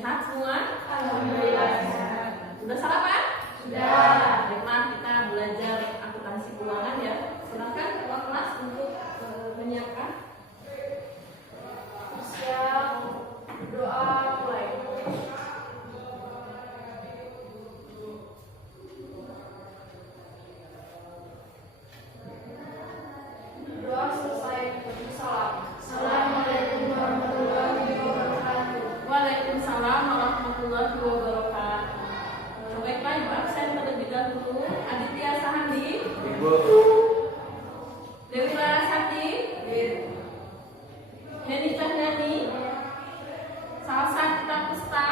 Sehat semua? Alhamdulillah sehat. Sudah sarapan? Sudah. Baiklah, kita belajar akuntansi keuangan ya. Silakan ketua kelas untuk menyiapkan. Siap. Doa mulai. Doa selesai. Salam. Assalamualaikum warahmatullahi wabarakatuh. Waalaikumsalam warahmatullahi wabarakatuh. Baiklah, Ibu absen terlebih dahulu. Aditya Sahandi, Dewi Larasati, Heni Cahyani, Salsa Kita Pusta,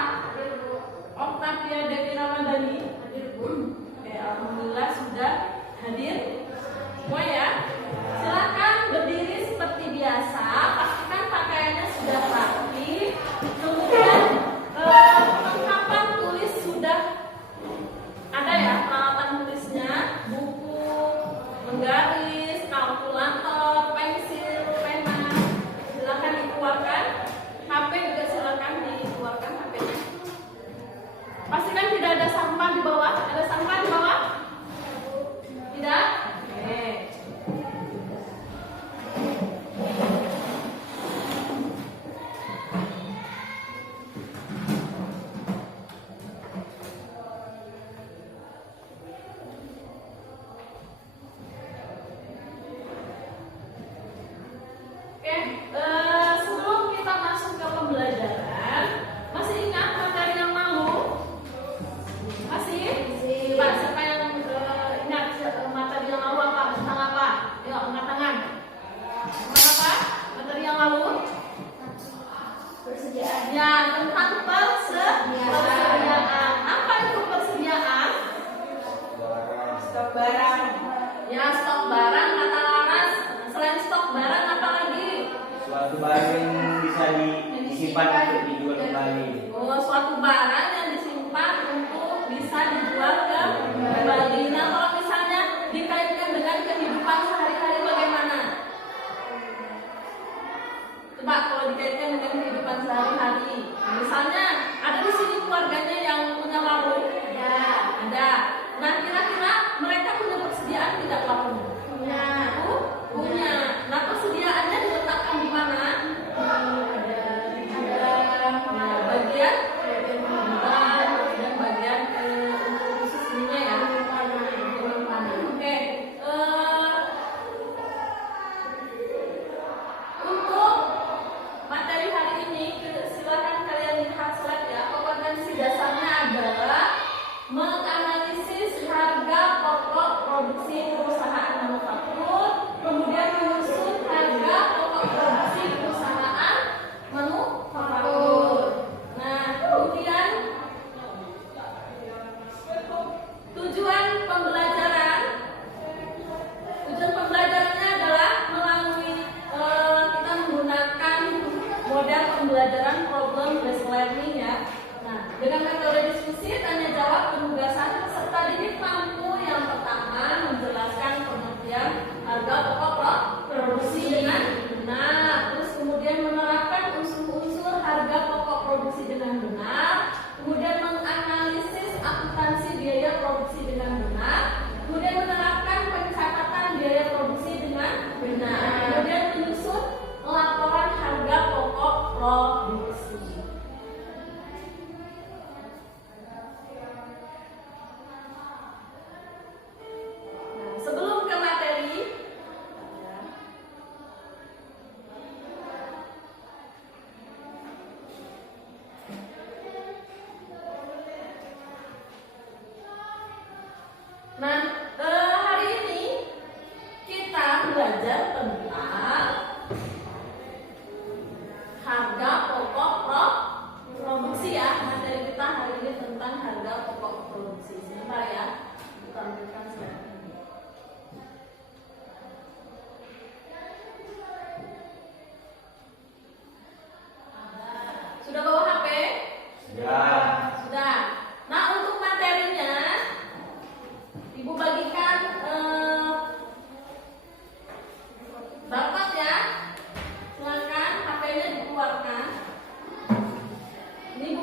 Octavia Dewi Ramadhani. Oke, alhamdulillah sudah hadir semua ya. Silakan berdiri seperti biasa. Pastikan pakaiannya sudah rapi. Kemudian perlengkapan tulis sudah ada ya, peralatan tulisnya, buku, menggaris, kalkulator, pensil, pena. Silakan dikeluarkan.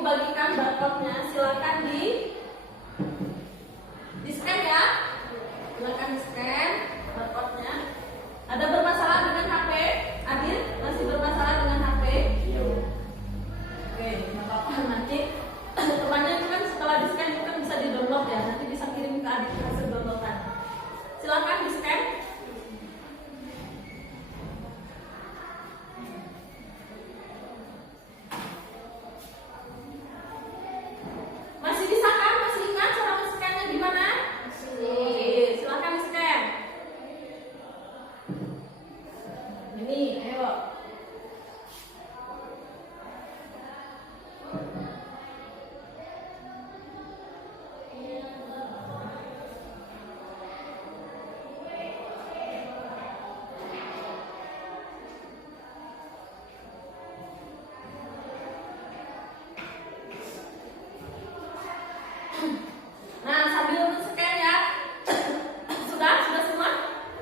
bagikan barcode-nya, silakan di scan ya. Silakan di scan barcode-nya. Ada bermasalah dengan HP? Adil masih bermasalah dengan HP? Iya. Oke, nggak apa-apa, nanti temannya itu kan setelah di scan itu kan bisa di download ya, nanti bisa kirim ke adik hasil downloadan. Silakan di scan. Masih bisa kan? Masih ingat cara men-scan-nya gimana? Oke, silakan di scan. Ini, ayo. Nah, sambil men-scan ya. Sudah semua?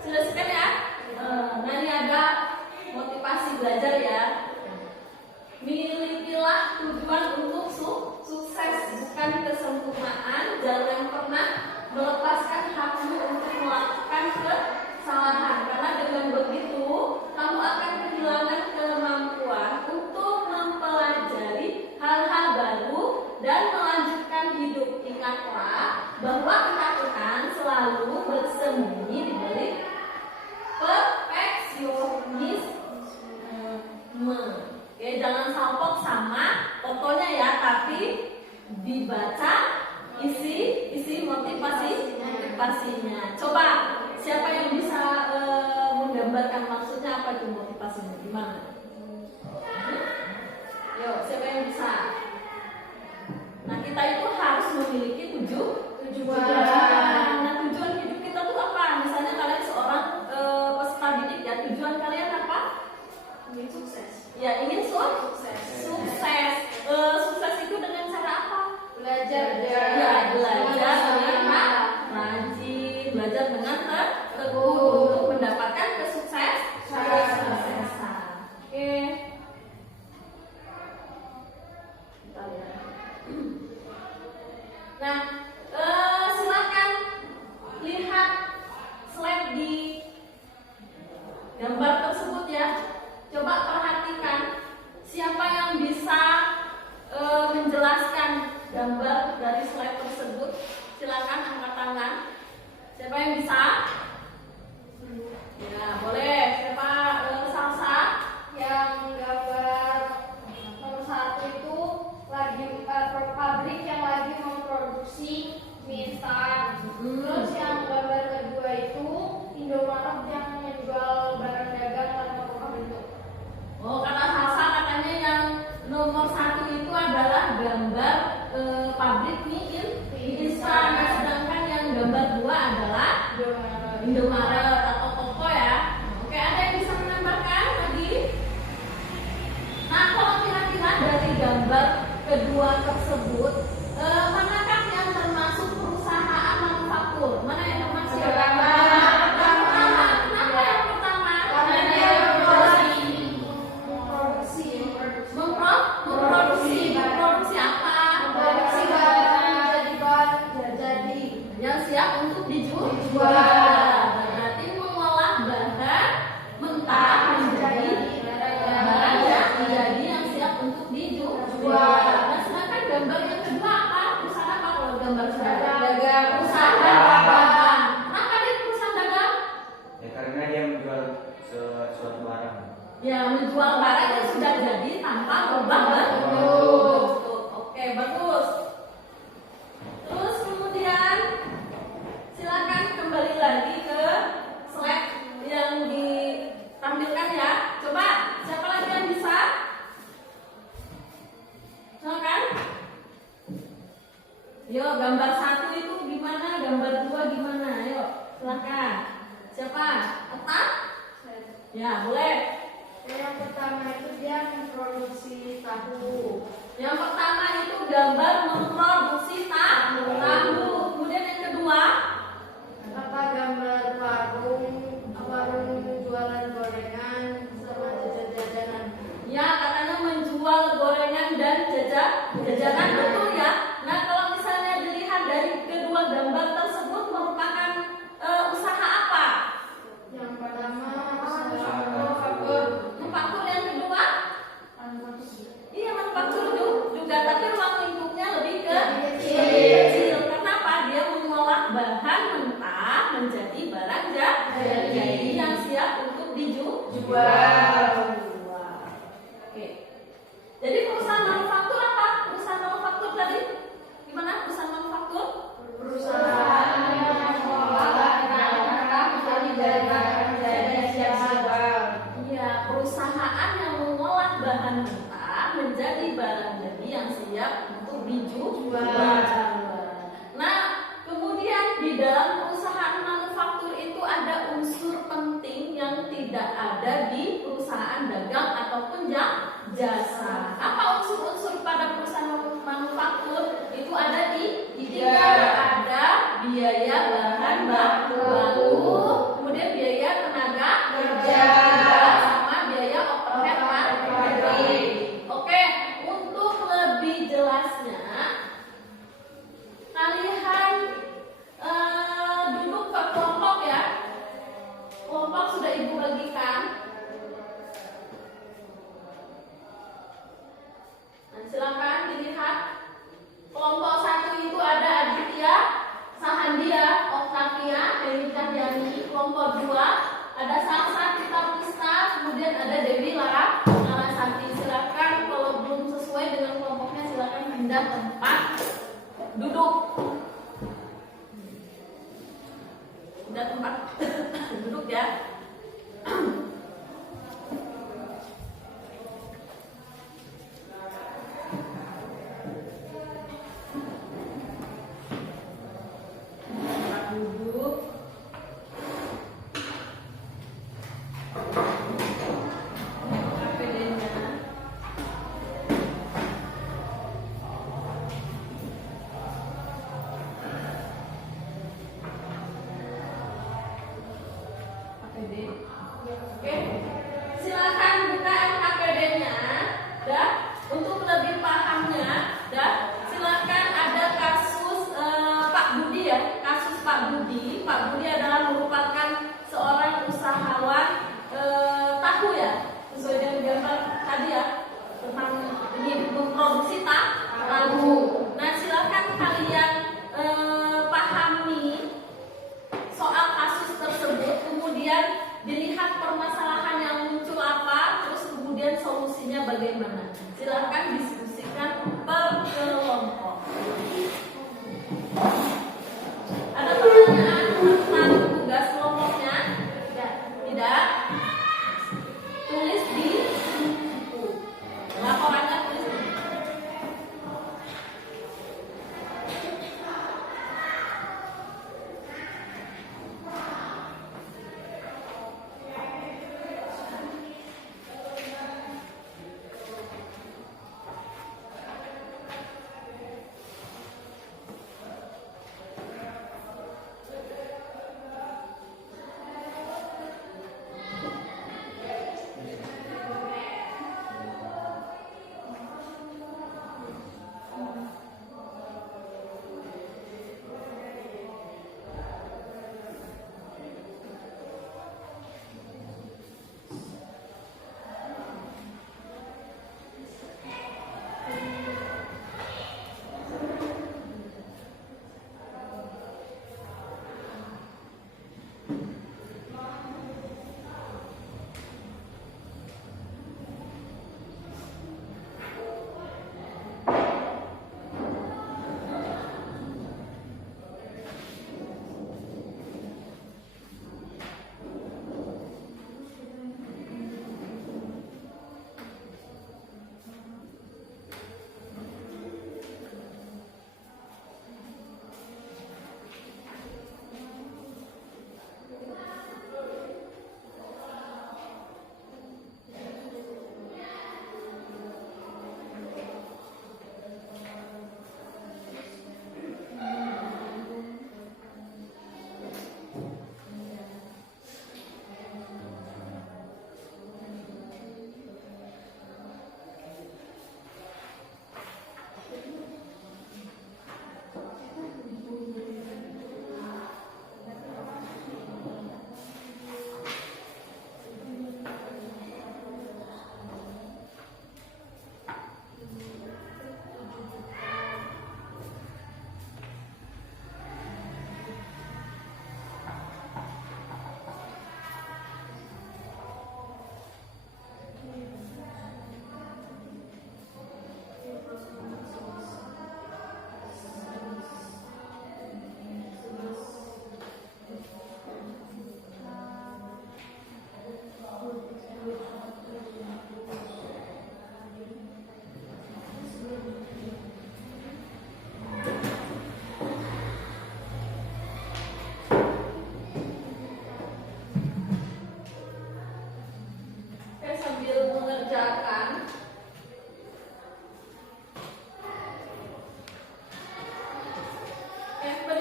Sudah scan ya? Nah, ini ada motivasi belajar ya. Milikilah tujuan untuk sukses, bukan kesempurnaan. Jangan pernah melepaskan hakmu untuk melakukan kesalahan, karena dengan begitu kamu akan kehilangan kemampuan untuk mempelajari hal-hal baru dan melanjutkan hidup. Ingatlah bahwa ketakutan selalu bersembunyi di balik perfeksionisme. Oke, jangan salpok sama fotonya ya, tapi dibaca isi motivasinya. Coba siapa yang bisa menggambarkan maksudnya apa itu motivasinya? Gimana? Yuk, siapa yang bisa? Nah, kita itu harus memiliki tujuan. Nah, tujuan hidup kita tuh apa? Misalnya kalian seorang peserta didik ya, tujuan kalian apa? Ingin sukses. Ya, ingin sukses. Sukses itu dengan cara apa? Belajar. Ya, belajar dengan rajin, belajar dengan tekun untuk mendapatkan kesuksesan. Oke. Kita lihat. Nah, silakan lihat slide di gambar tersebut ya. Coba perhatikan siapa yang bisa menjelaskan gambar dari slide tersebut. Silakan angkat tangan. Siapa yang bisa? Ya, boleh. Siapa? Salsa. Yang gambar nomor 1 itu lagi pabrik yang lagi memproduksi mie instan. Terus yang gambar kedua itu Indomaret yang menjual barang dagang tanpa buka bentuk. Oh, kata Salsa katanya yang nomor 1 itu adalah gambar pabrik mie instan. Nah, sedangkan yang gambar 2 adalah Indomaret atau toko ya. Oke, ada yang bisa menambahkan lagi? Nah, kalau kira-kira dari gambar kedua tersebut, manakah yang termasuk perusahaan manufaktur? Mana yang termasuk? Yang pertama. Kenapa yang pertama? Karena dia memproduksi apa? Memproduksi barang jadi bahan jadi Yang siap untuk dijual. Berarti mengolah bahan mentah menjadi barang yang siap untuk dijual. Nah, sedangkan gambar yang kedua apa? Perusahaan apa kalau gambar dagang. Perusahaan dagang. Kenapa dia perusahaan dagang? Ya karena dia menjual sesuatu barang. Ya, menjual barang yang sudah jadi tanpa berubah bentuk. Oke, bagus. Terus kemudian silakan kembali lagi ke slide yang ditampilkan ya. Coba, siapa lagi yang bisa? Silakan. Yo, gambar 1 itu gimana? Gambar 2 gimana? Ayo, silakan. Siapa? Atta? Ya, boleh. Yang pertama itu dia memproduksi tahu. Yang pertama itu gambar memproduksi tahu. Kemudian yang kedua, Apa gambar warung jualan gorengan sama jajan-jajanan. ya katanya menjual gorengan dan jajanan dijual. Nah, kemudian di dalam perusahaan manufaktur itu ada unsur penting yang tidak ada di perusahaan dagang ataupun jasa. Apa unsur-unsur pada perusahaan manufaktur? Itu ada di tiga, ada biaya bahan baku, kemudian biaya tenaga kerja, sama biaya overhead pabrik. Oke, untuk lebih jelasnya kalian duduk ke kelompok ya. Kelompok sudah ibu bagikan. Nah, silakan dilihat. Kelompok 1 itu ada Aditya, Sahandia, Octavia, Dewi Cahyani. Kelompok 2 ada Salsa, Kita Pusta, kemudian ada Dewi Larasati. Silakan kalau belum sesuai dengan kelompoknya silakan pindah tempat duduk. Pindah tempat duduk ya. Duduk. APD-nya. APD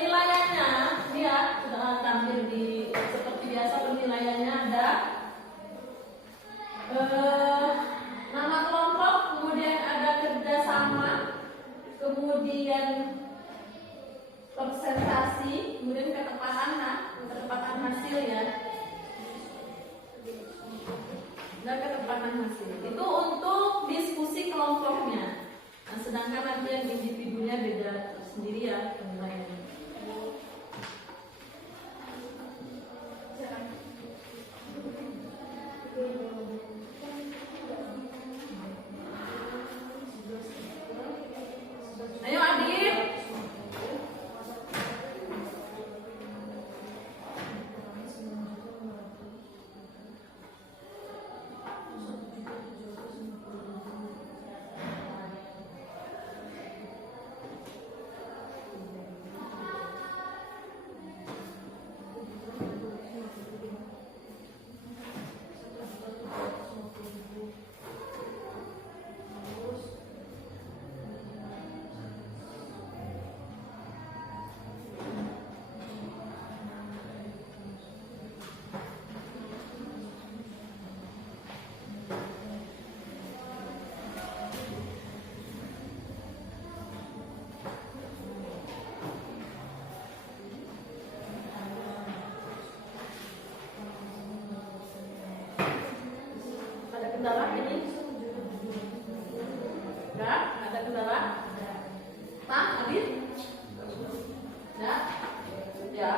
penilaiannya lihat sudah tampil di seperti biasa. Penilaiannya ada nama kelompok, kemudian ada kerjasama, kemudian presentasi, kemudian ketepatan hasil ya, dan ketepatan hasil itu untuk diskusi kelompoknya. Nah, sedangkan nanti yang individunya beda sendiri ya penilaiannya. Ayo adik. Kendala ini? Enggak? Ada kendala? Pak, Adit? Enggak? Ya.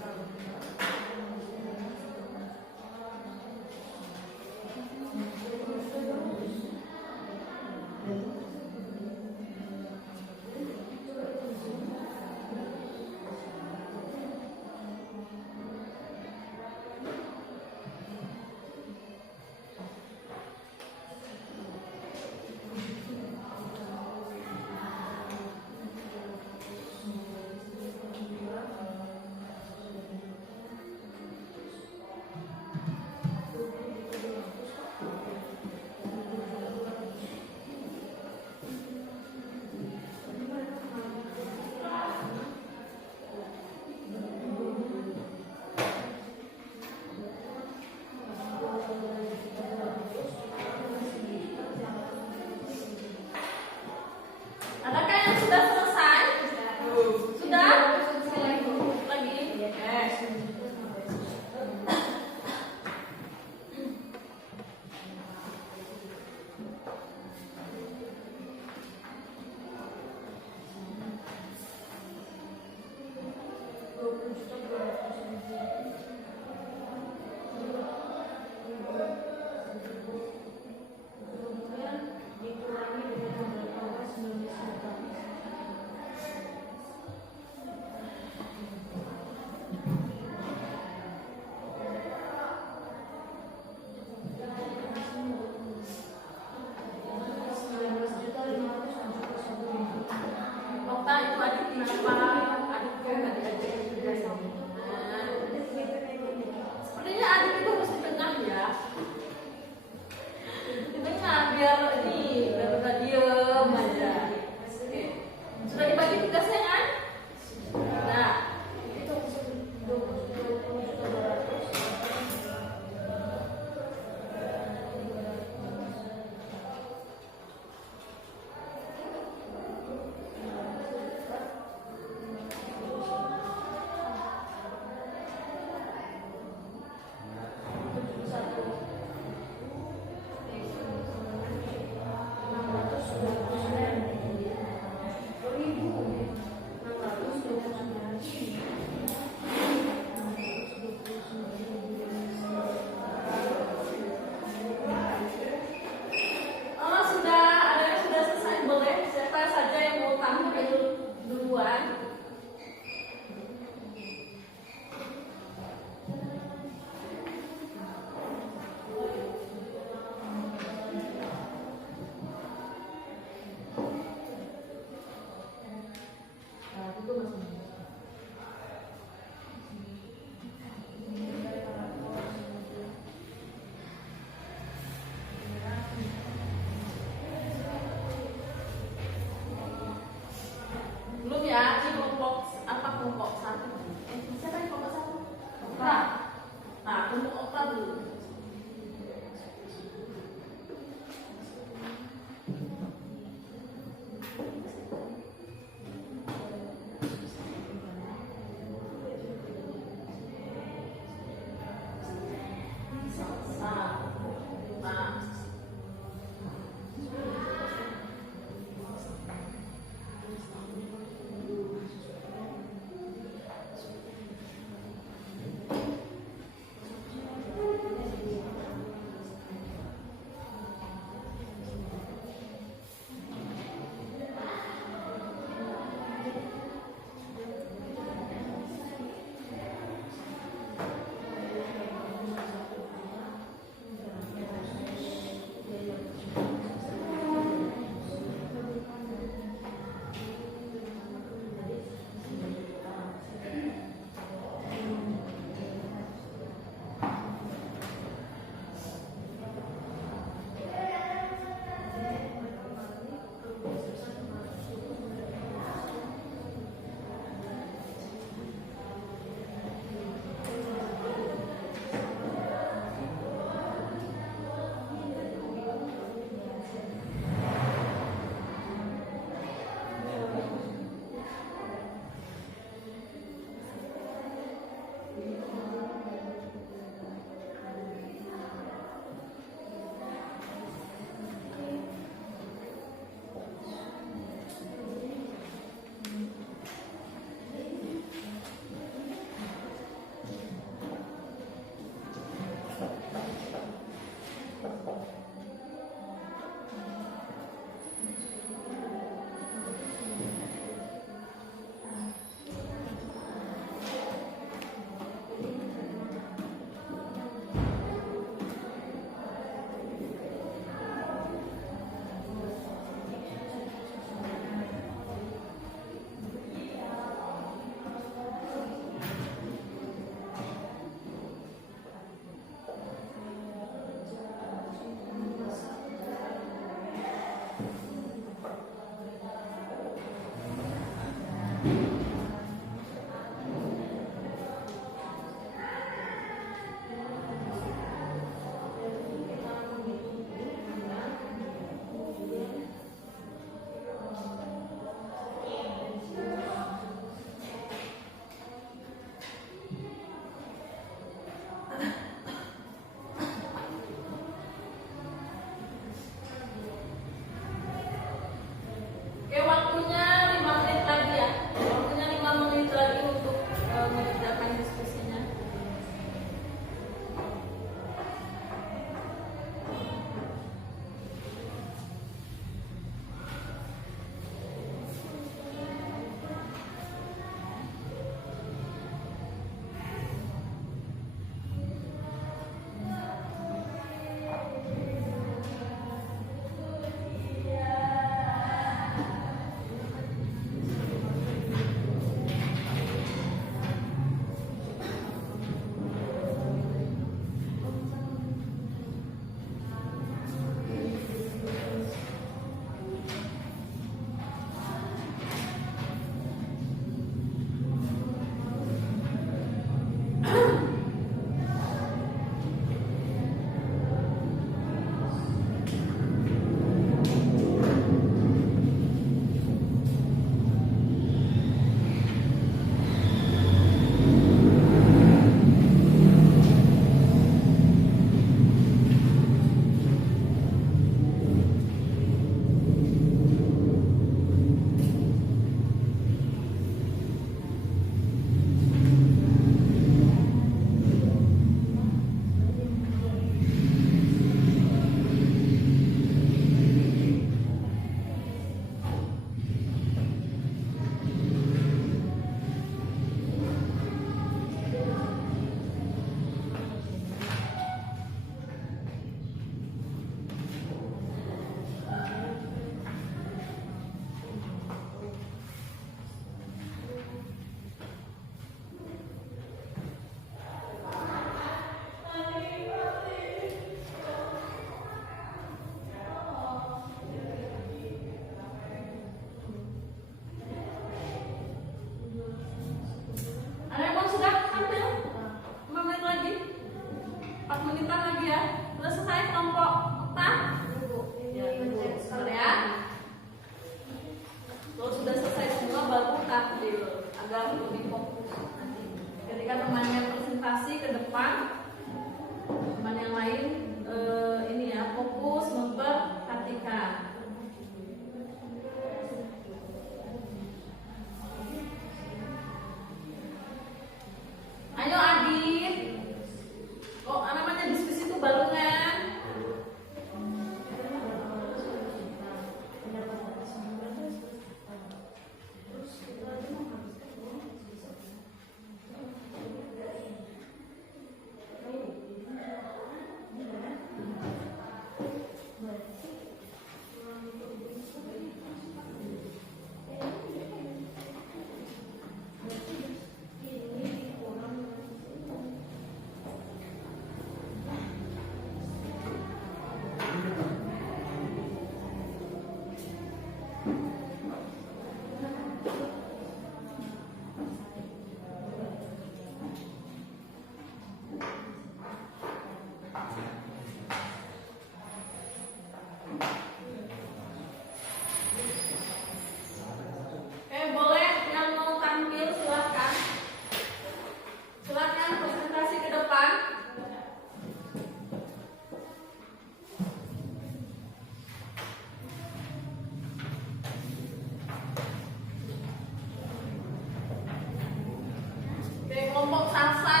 kelompok salsa.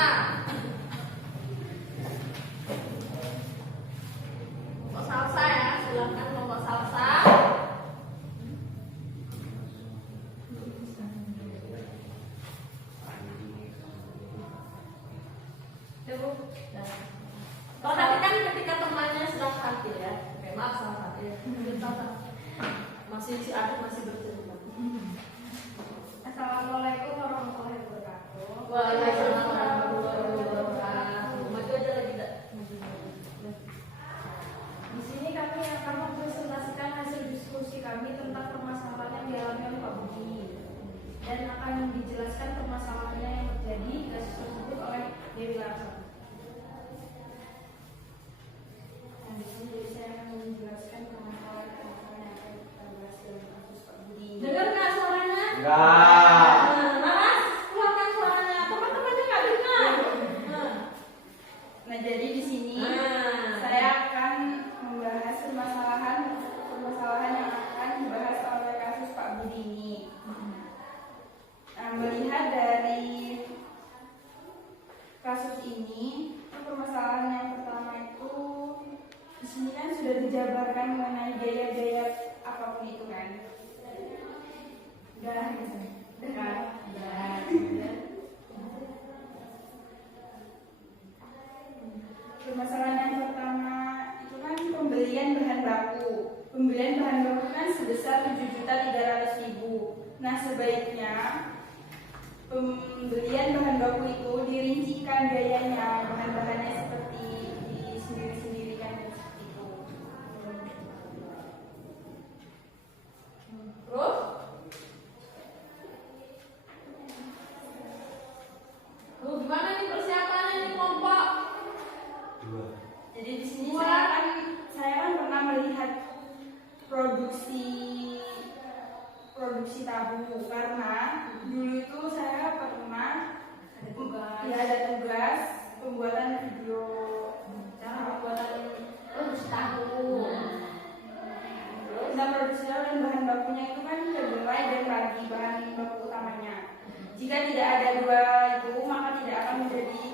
Kelompok salsa ya, silakan kelompok salsa. Perhatikan ketika temannya sedang hadir ya. Oke, maaf salah hadir. Masih si Adit masih bercerita. Assalamualaikum warahmatullahi wabarakatuh. Waalaikumsalam warahmatullahi wabarakatuh. Maju aja lagi dah. Di sini kami akan mempresentasikan hasil diskusi kami tentang permasalahan yang dialami oleh Pak Budi dan akan dijelaskan permasalahannya yang terjadi kasus tersebut oleh Dewi Larson. Nah, di sini jadi saya akan menjelaskan permasalahan yang akan kita bahas dalam kasus Pak Budi. Dengar nggak suaranya? Enggak. Laras, keluarkan suaranya. Teman-temannya nggak dengar. Nah, jadi di sini Nah. saya akan membahas permasalahan yang akan dibahas oleh kasus Pak Budi ini. Nah, melihat dari kasus ini, permasalahan yang pertama itu di sini kan sudah dijabarkan mengenai gaya-gaya apapun itu kan. Udah kan? Permasalahan yang pertama itu kan pembelian bahan baku. Pembelian bahan baku kan sebesar 7.300.000. Nah, sebaiknya pembelian bahan baku itu dirincikan gayanya, bahan-bahannya seperti di sendiri-sendirikan seperti itu. Terus? Lu gimana nih persiapannya nih kelompok? Jadi di sini saya kan pernah melihat produksi tahu karena dulu itu saya pernah ada tugas pembuatan video cara pembuatan produksi tahu. Nah, produksi tahu dan bahan bakunya itu kan kedelai dan ragi bahan baku utamanya. Jika tidak ada dua itu maka tidak akan menjadi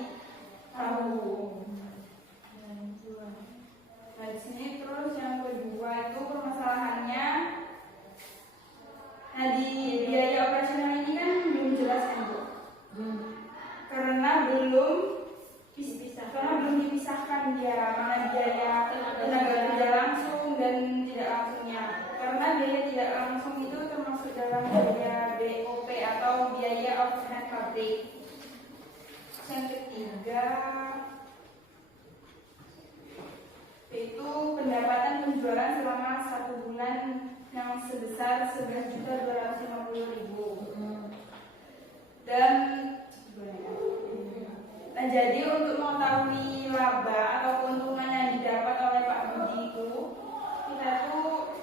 tahu. Nah, di sini terus yang kedua itu permasalahannya. Nah, di biaya operasional ini kan belum jelas kan, Bu? Karena belum dipisahkan dia mana biaya tenaga kerja langsung dan tidak langsungnya. Karena biaya tidak langsung itu termasuk dalam biaya BOP atau biaya overhead pabrik. Yang ketiga yaitu pendapatan penjualan selama 1 bulan yang sebesar 11.250.000. Dan jadi untuk mengetahui laba atau keuntungan yang didapat oleh Pak Budi itu kita tuh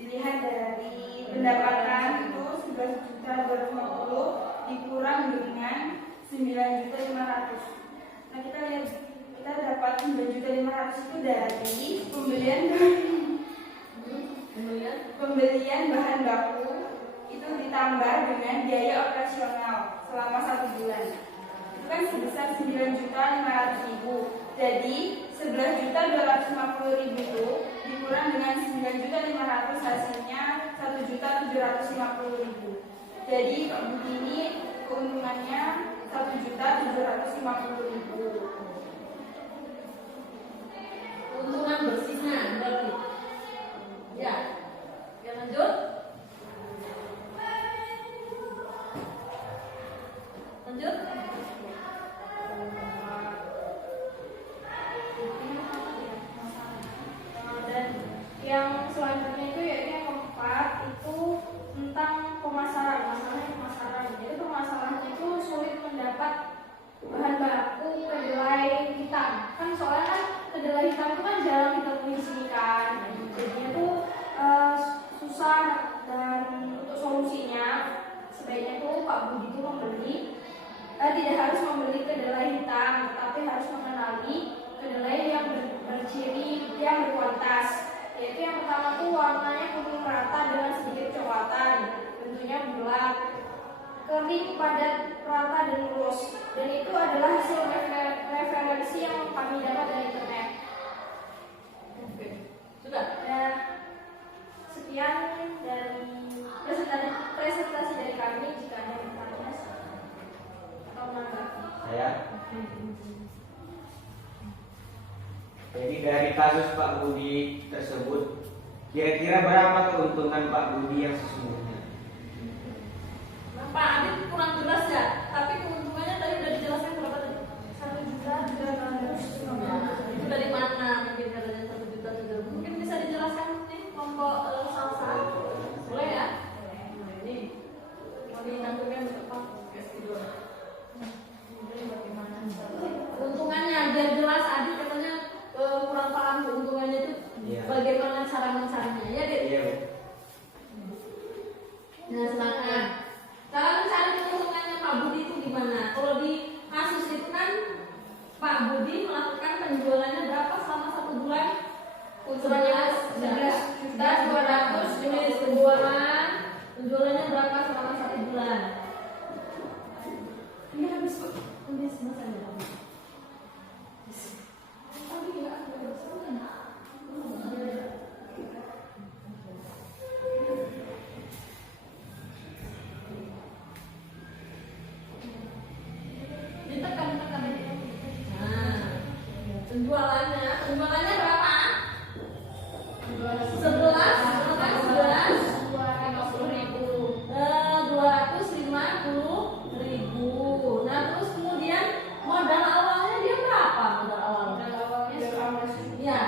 dilihat dari pendapatan itu 11.250 dikurang dengan 9.500. Nah, kita lihat kita dapat 9.500 itu dari pembelian bahan baku itu ditambah dengan biaya operasional selama 1 bulan. Itu kan sebesar 9.500.000. Jadi 11.250.000 itu dikurang dengan 9.500 hasilnya 1.750.000. Jadi Pak Budi ini keuntungannya 1.750.000. Keuntungan bersihnya berarti. Ya. Ya, lanjut. Lanjut. Dan yang selanjutnya itu yaitu yang keempat itu tentang pemasaran, masalahnya pemasaran. Jadi permasalahannya itu sulit mendapat bahan baku kedelai hitam. Kan soalnya kan kedelai hitam itu kan jarang ditemui di sini kan. Jadinya tuh susah, dan untuk solusinya sebaiknya tuh Pak Budi itu tidak harus membeli kedelai hitam, tapi harus mengenali kedelai yang berciri yang berkualitas. Yaitu yang pertama tuh warnanya kuning rata dengan sedikit coklatan, bentuknya bulat, kering, padat, rata dan lurus. kami dapat dari internet. Oke. Sudah. Dan sekian dari presentasi dari kami. Jika ada yang bertanya atau menanggapi. Saya. Jadi dari kasus Pak Budi tersebut, kira-kira berapa keuntungan Pak Budi yang sesungguhnya? Nah, Pak Adit kurang jelas ya, tapi keuntungannya tadi udah dijelaskan berapa tadi? 1.300.000. Itu dari mana? Mungkin katanya 1.300.000. Mungkin bisa dijelaskan nih kelompok salsa. Boleh ya? Nah, ini mau ditampilkan apa? Keuntungannya biar jelas. Adit katanya kurang paham keuntungannya itu. Iya. Bagaimana cara mencarinya ya, Dit? Iya. Nah, silakan. Cara mencari keuntungannya Pak Budi itu gimana? Kalau di kasus itu kan Pak Budi melakukan penjualannya berapa selama 1 bulan? 11.200 unit penjualannya berapa selama 1 bulan? Ini habis kok. Habis masa ya. Penjualannya berapa? 250.000. Nah, terus kemudian modal awalnya dia berapa? Modal awalnya? Iya,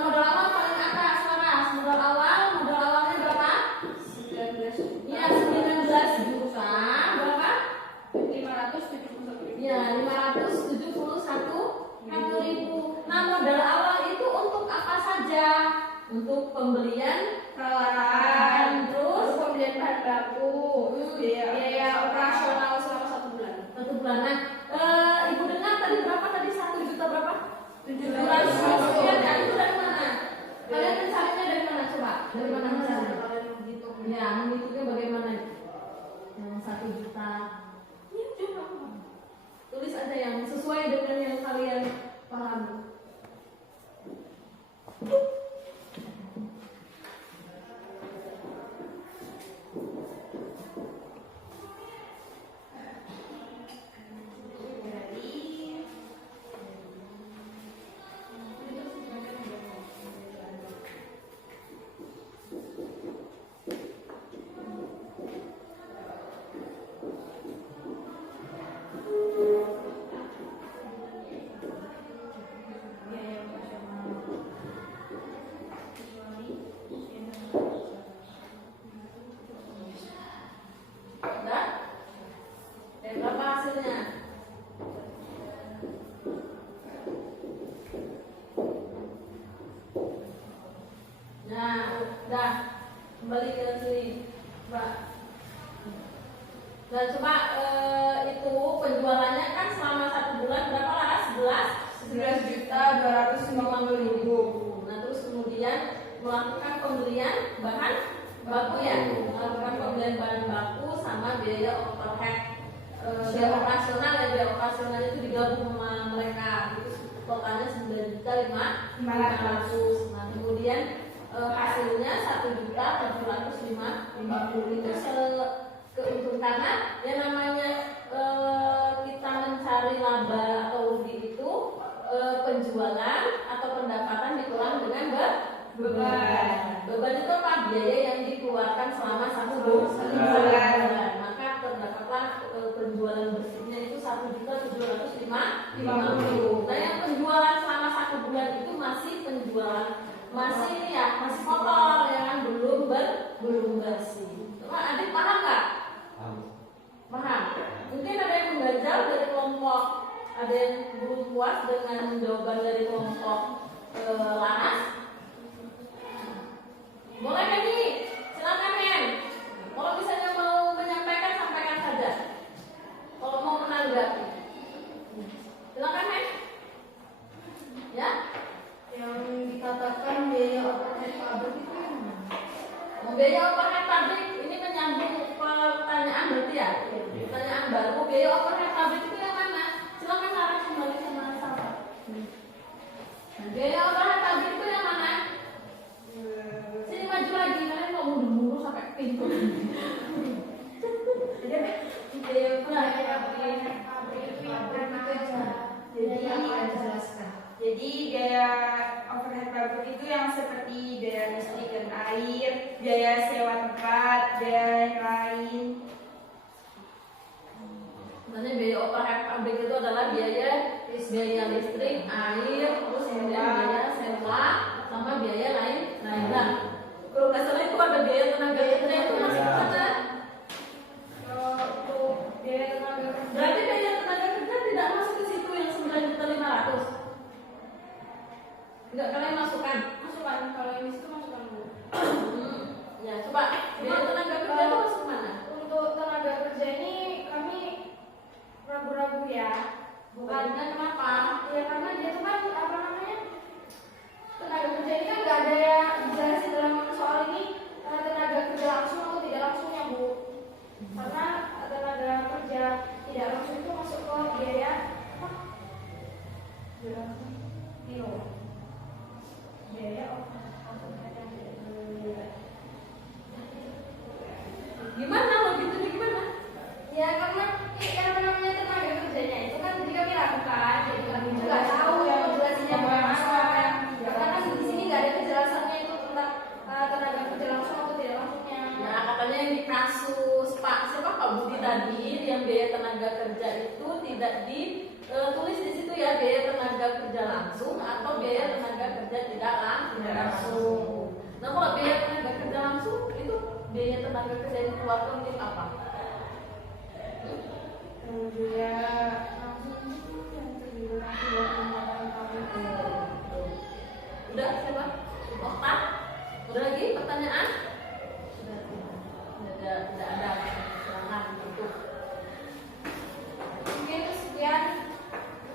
modal awal paling atas, Laras. Modal awalnya berapa? 19. Iya, 19 juta. Berapa? 571.000. Ya, 571.000. Nah, modal awal itu untuk apa saja? Untuk pembelian Peralatan, terus pembelian bahan baku, biaya operasional selama 1 bulan. 1 bulan. Nah, Ibu dengar tadi berapa tadi? 1 juta berapa? 700.000. Ya, itu dari mana? Kalian mencarinya dari mana? Coba, dari mana mencarinya? Ya, menghitungnya bagaimana? Yang 1 juta. Ya, coba. Tulis aja yang sesuai dengan yang kalian pahami. Udah? Dan berapa hasilnya? Nah, udah. Kembali ke sini, Mbak. Dan coba itu penjualannya kan selama 1 bulan berapa lah? 11.250.000. Nah, terus kemudian melakukan pembelian bahan baku ya, melakukan pembelian bahan baku sama biaya overhead, biaya operasional ya, biaya operasional itu digabung sama mereka, itu totalnya 9.500. Nah, kemudian hasilnya 1.750.000 itu keuntungan, karena yang namanya kita mencari laba atau rugi itu penjualan atau pendapatan dikurang dengan beban itu apa? Biaya yang dikeluarkan selama 1 bulan. Maka terdapatlah penjualan bersihnya itu 1.750.000. Nah, yang penjualan selama 1 bulan itu masih penjualan masih kotor ya kan, belum bersih. Coba Adik paham nggak? Paham. Mungkin ada yang mengganjal dari kelompok, ada yang belum puas dengan jawaban dari kelompok Laras. Boleh kan nih? Silakan men. Kalau misalnya mau menyampaikan, sampaikan saja. Kalau mau menanggapi, silakan men. Ya? Yang dikatakan biaya overhead pabrik itu yang mana? Biaya overhead pabrik ini menyambung pertanyaan berarti ya? Pertanyaan baru. Biaya overhead pabrik itu yang mana? Silakan Laras kembali sama Safa. listrik dan air, biaya sewa tempat, biaya yang lain. Sebenarnya biaya operasi pabrik itu adalah biaya listrik, air, terus kemudian biaya sewa, sama biaya lainnya. Kalau nggak salah itu ada biaya tenaga kerja itu masuk ke sana. Untuk biaya tenaga kerja. Berarti biaya tenaga kerja tidak masuk ke situ yang 9.500.000. Enggak, kalian masukkan. Masukkan, kalau yang di situ masukkan Bu. Ya, coba biaya tenaga kerja itu masuk mana? Untuk tenaga kerja ini kami ragu-ragu ya. Bukannya kenapa? Ya karena dia itu kan apa namanya, tenaga kerja ini kan nggak ada yang dijelasin dalam soal ini tenaga kerja langsung atau tidak langsungnya Bu. Karena tenaga kerja tidak langsung itu masuk ke biaya apa? Biaya Gimana lo gitu gimana? ya karena yang namanya tenaga kerjanya itu kan tadi kami lakukan, jadi kami juga tahu yang jelasinnya bagaimana. Karena kan di sini nggak ada kejelasannya itu tentang tenaga kerja langsung atau tidak langsungnya. Nah, katanya yang di kasus Pak Budi tadi yang biaya tenaga kerja itu tidak ditulis di situ ya, biaya tenaga kerja langsung atau biaya tenaga kerja tidak langsung. Nah, kalau biaya tenaga kerja langsung itu biaya tenaga kerja yang dikeluarkan untuk apa? Biaya langsung itu yang terdiri dari pembuatan pabrik. Udah siapa? Okta? Udah lagi pertanyaan? Sudah tidak ada serangan untuk. Mungkin sekian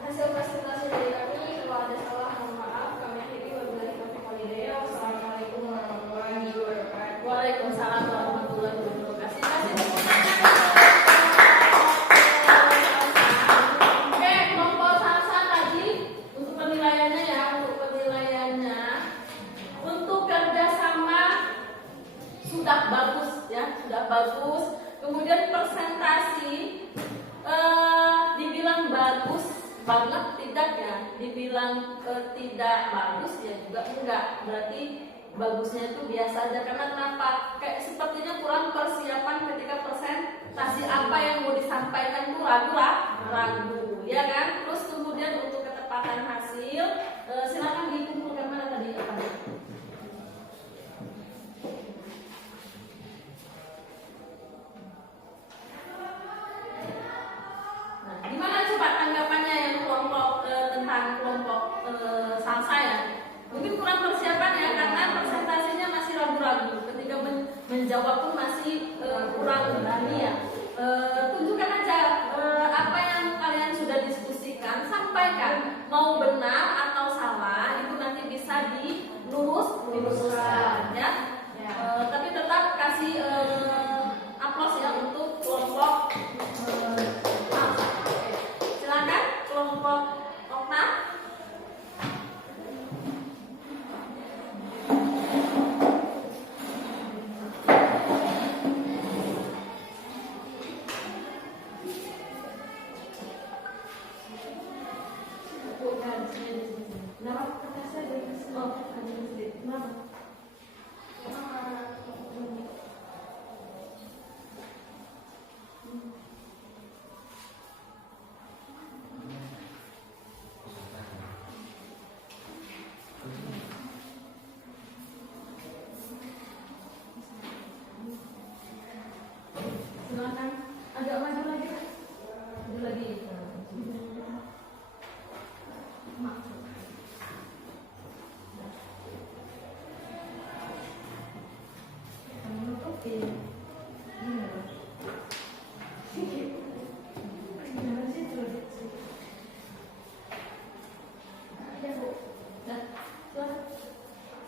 hasil presentasi dari kami. Kalau ada salah mohon maaf. Kami akhiri wabillahi taufiq wal hidayah. Wassalamualaikum warahmatullahi wabarakatuh. Waalaikumsalam warahmatullahi wabarakatuh. Kasih tepuk tangan. Oke, kelompok salsa tadi untuk penilaiannya ya, untuk kerjasama sudah bagus ya, sudah bagus. Kemudian presentasi dibilang bagus banget tidak ya, dibilang tidak bagus ya juga enggak, berarti bagusnya itu biasa aja. Karena kenapa? Kayak sepertinya kurang persiapan ketika presentasi apa yang mau disampaikan itu ragu ya kan. Terus kemudian untuk ketepatan hasil silakan dikumpulkan mana tadi apa? Gimana coba tanggapannya yang kelompok tentang kelompok salsa ya? Mungkin kurang persiapan ya, karena presentasinya masih ragu-ragu. Ketika menjawab pun masih kurang berani ya. Tunjukkan aja apa yang kalian sudah diskusikan, sampaikan. Mau benar atau salah itu nanti bisa diluruskan ya. Tapi tetap kasih aplaus ya untuk kelompok salsa. Silakan kelompok Okta. Kenapa? Oh, kenapa? Silakan agak maju lagi. Maju lagi.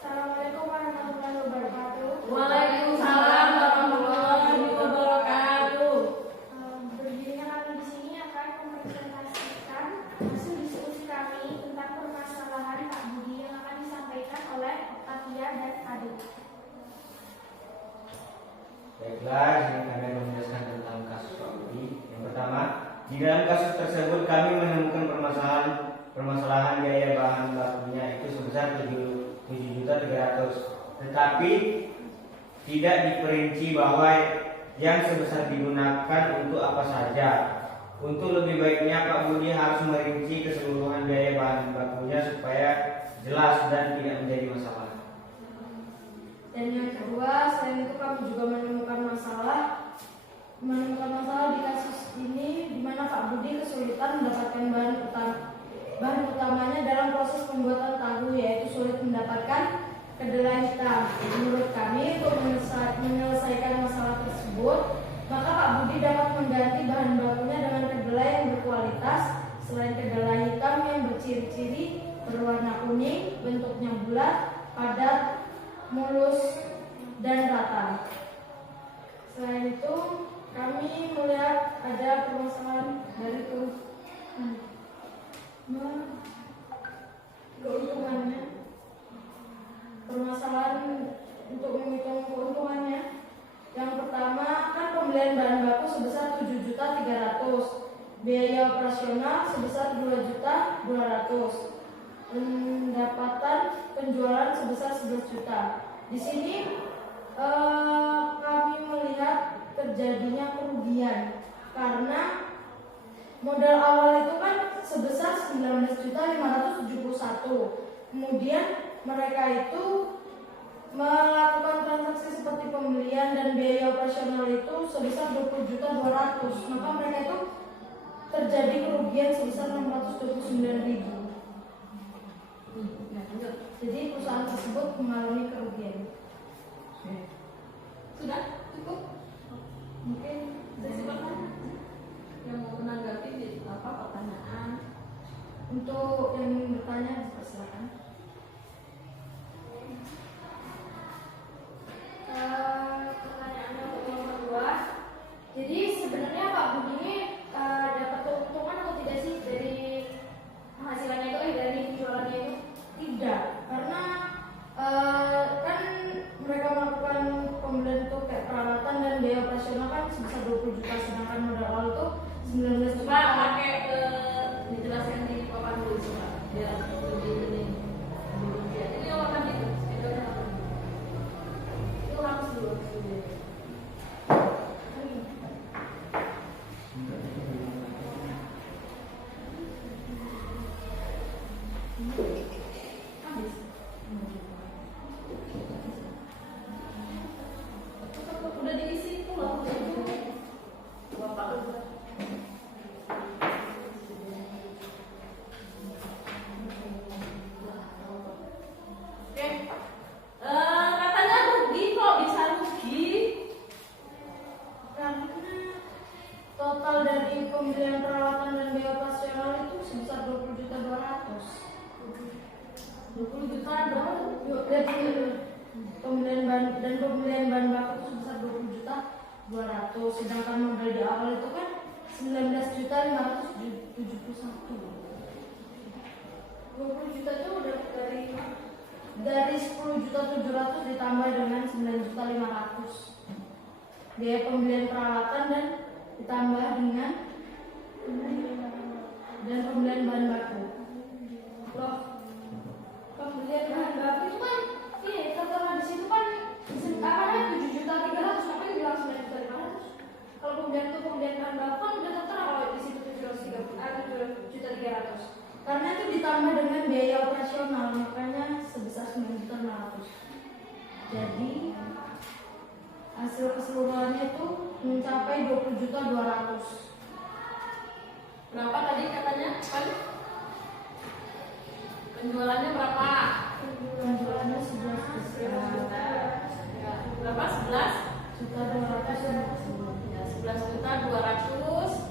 Assalamualaikum warahmatullahi wabarakatuh. Waalaikumsalam warahmatullahi wabarakatuh. Berdirinya kami di sini akan mempresentasikan hasil diskusi kami tentang permasalahan Pak Budi yang akan disampaikan oleh Octavia dan Adit. Baiklah, sini kami akan menjelaskan tentang kasus Pak Budi. Yang pertama, di dalam kasus tersebut kami menemukan permasalahan biaya bahan bakunya itu sebesar 7.300.000. tetapi tidak diperinci bahwa yang sebesar digunakan untuk apa saja. Untuk lebih baiknya Pak Budi harus merinci keseluruhan biaya bahan bakunya supaya jelas dan tidak menjadi masalah. Dan yang kedua, selain itu kami juga menemukan masalah di kasus ini, di mana Pak Budi kesulitan mendapatkan bahan utamanya dalam proses pembuatan tahu, yaitu sulit mendapatkan kedelai hitam. Menurut kami, untuk menyelesaikan masalah tersebut, maka Pak Budi dapat mengganti bahan bakunya dengan kedelai yang berkualitas. Selain kedelai hitam yang berciri-ciri berwarna kuning, bentuknya bulat, padat, mulus, dan rata. Selain itu, kami melihat ada permasalahan dari keuntungannya. Permasalahan untuk menghitung keuntungannya. Yang pertama, kan pembelian bahan baku sebesar 7.300.000, biaya operasional sebesar 2.200.000, pendapatan penjualan sebesar 11 juta. Di sini kami melihat terjadinya kerugian karena modal awal itu kan sebesar 19.571. Kemudian mereka itu melakukan transaksi seperti pembelian dan biaya operasional itu sebesar 20.200.000. Maka mereka itu terjadi kerugian sebesar 629.000. Jadi perusahaan tersebut mengalami kerugian. Sudah cukup? Mungkin Saya silakan yang mau menanggapi apa pertanyaan. untuk yang bertanya silakan. Pertanyaannya untuk yang kedua, jadi sebenarnya Pak Budi ini dapat keuntungan atau tidak sih dari penghasilannya itu, dari penjualannya itu? Tidak, karena kan mereka melakukan pembelian itu kayak peralatan dan biaya operasional kan sebesar 20 juta, sedangkan modal awal itu 19 juta. Coba pakai dijelaskan di papan dulu coba biar lebih ini. Ini akan itu harus dulu. Habis. Udah diisi pulang. Bapak udah. Oke. Katanya rugi, kok bisa rugi? Karena total dari pembelian peralatan dan biaya operasional itu sebesar 20.200.000. 20 juta dong. Pembelian bahan baku itu sebesar 20.200.000, sedangkan modal di awal itu kan 19.571. 20 juta itu udah dari 10.700.000 ditambah dengan 9.500.000 biaya pembelian peralatan dan ditambah dengan pembelian bahan baku. Loh, pembelian bahan baku itu kan tertera di situ kan 7.300.000, sampai dibilang 9.500.000. Kalau pembelian bahan baku kan udah tertera kalau di situ 7.300.000. Karena itu ditambah dengan biaya operasional, makanya sebesar 9.500.000. Jadi hasil keseluruhannya itu mencapai 20.200.000. Berapa tadi katanya? Penjualannya berapa? Penjualannya 11 juta. Berapa? 11 juta 200. ya, 11.200.000.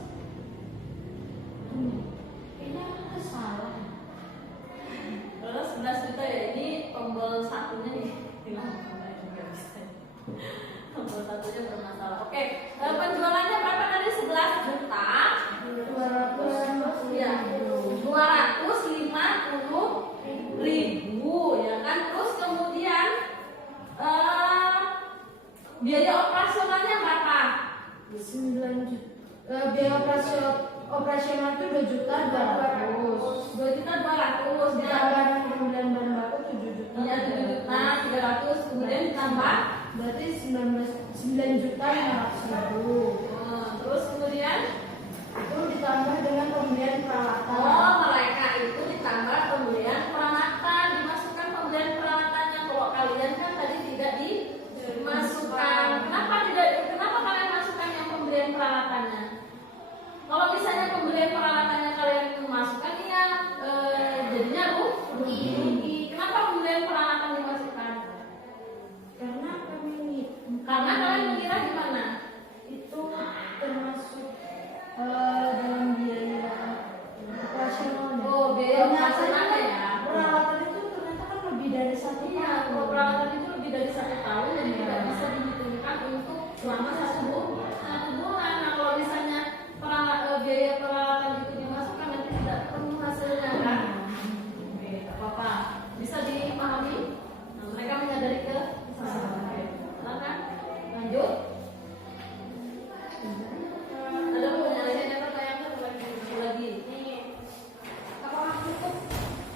Kayaknya aku salah. Terus 11 juta ya, ini tombol satunya nih hilang. Tombol satunya bermasalah. Oke, penjualannya berapa tadi? 11 juta 200. ya, 250.000 ya kan. Terus kemudian biaya operasionalnya berapa? 9 juta. Biaya operasional itu 2.200.000. 2.200.000 Ditambah dengan pembelian bahan baku 7 juta. Iya, 7.300.000. berarti 9.500.000. Terus kemudian Itu ditambah dengan pembelian peralatan. mereka itu ditambah pembelian peralatan, dimasukkan pembelian peralatannya. Kalau kalian kan tadi tidak dimasukkan. Kenapa kalian masukkan yang pembelian peralatannya? Kalau misalnya pembelian peralatannya kalian masukkan ya jadinya rugi. Kenapa pembelian peralatan dimasukkan? Karena Karena kalian mengira gimana? itu termasuk dalam biaya operasional. Biaya operasionalnya ya. Peralatan itu ternyata kan lebih dari 1 Iya, tahun. kalau peralatan itu lebih dari 1 tahun dan tidak bisa dihitungkan untuk selama 1 bulan. Nah, kalau misalnya biaya peralatan itu dimasukkan nanti tidak ketemu hasilnya kan? Oke, tak apa-apa. Bisa dipahami? Nah, mereka menyadari kesalahan. Silakan lanjut. Ada pertanyaan lagi? Apakah cukup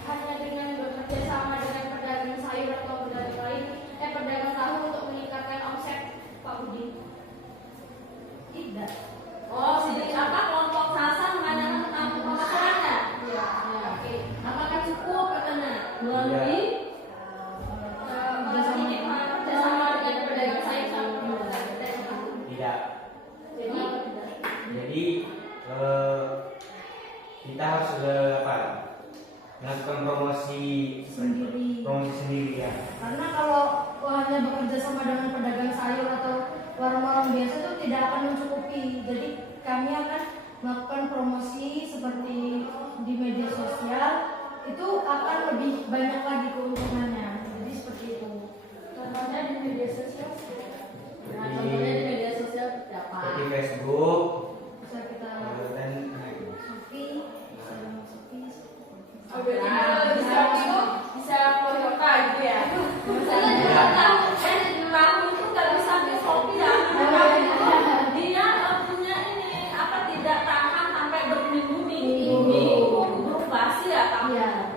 hanya dengan bekerja sama dengan pedagang sayur atau pedagang tahu untuk meningkatkan omset, Pak Budi? Tidak. Kelompok salsa menanyakan tentang pemasarannya? Iya. Oke. Apakah cukup katanya melalui Kerjasama dengan pedagang sayur sama pedagang tahu. Tidak. Jadi Kita harus melakukan promosi sendiri ya. karena kalau hanya bekerja sama dengan pedagang sayur atau warung-warung biasa itu tidak akan mencukupi. Jadi kami akan melakukan promosi seperti di media sosial, itu akan lebih banyak lagi keuntungannya. Jadi seperti itu. Contohnya di media sosial. Nah, contohnya di media sosial apa? Seperti Facebook Bisa kita dan Shopee, Oh, berarti kalau bisa itu bisa kota gitu ya? Misalnya tahu itu nggak bisa di Shopee ya? Dia punya ini tidak tahan sampai berminggu-minggu basi ya kamu? Iya.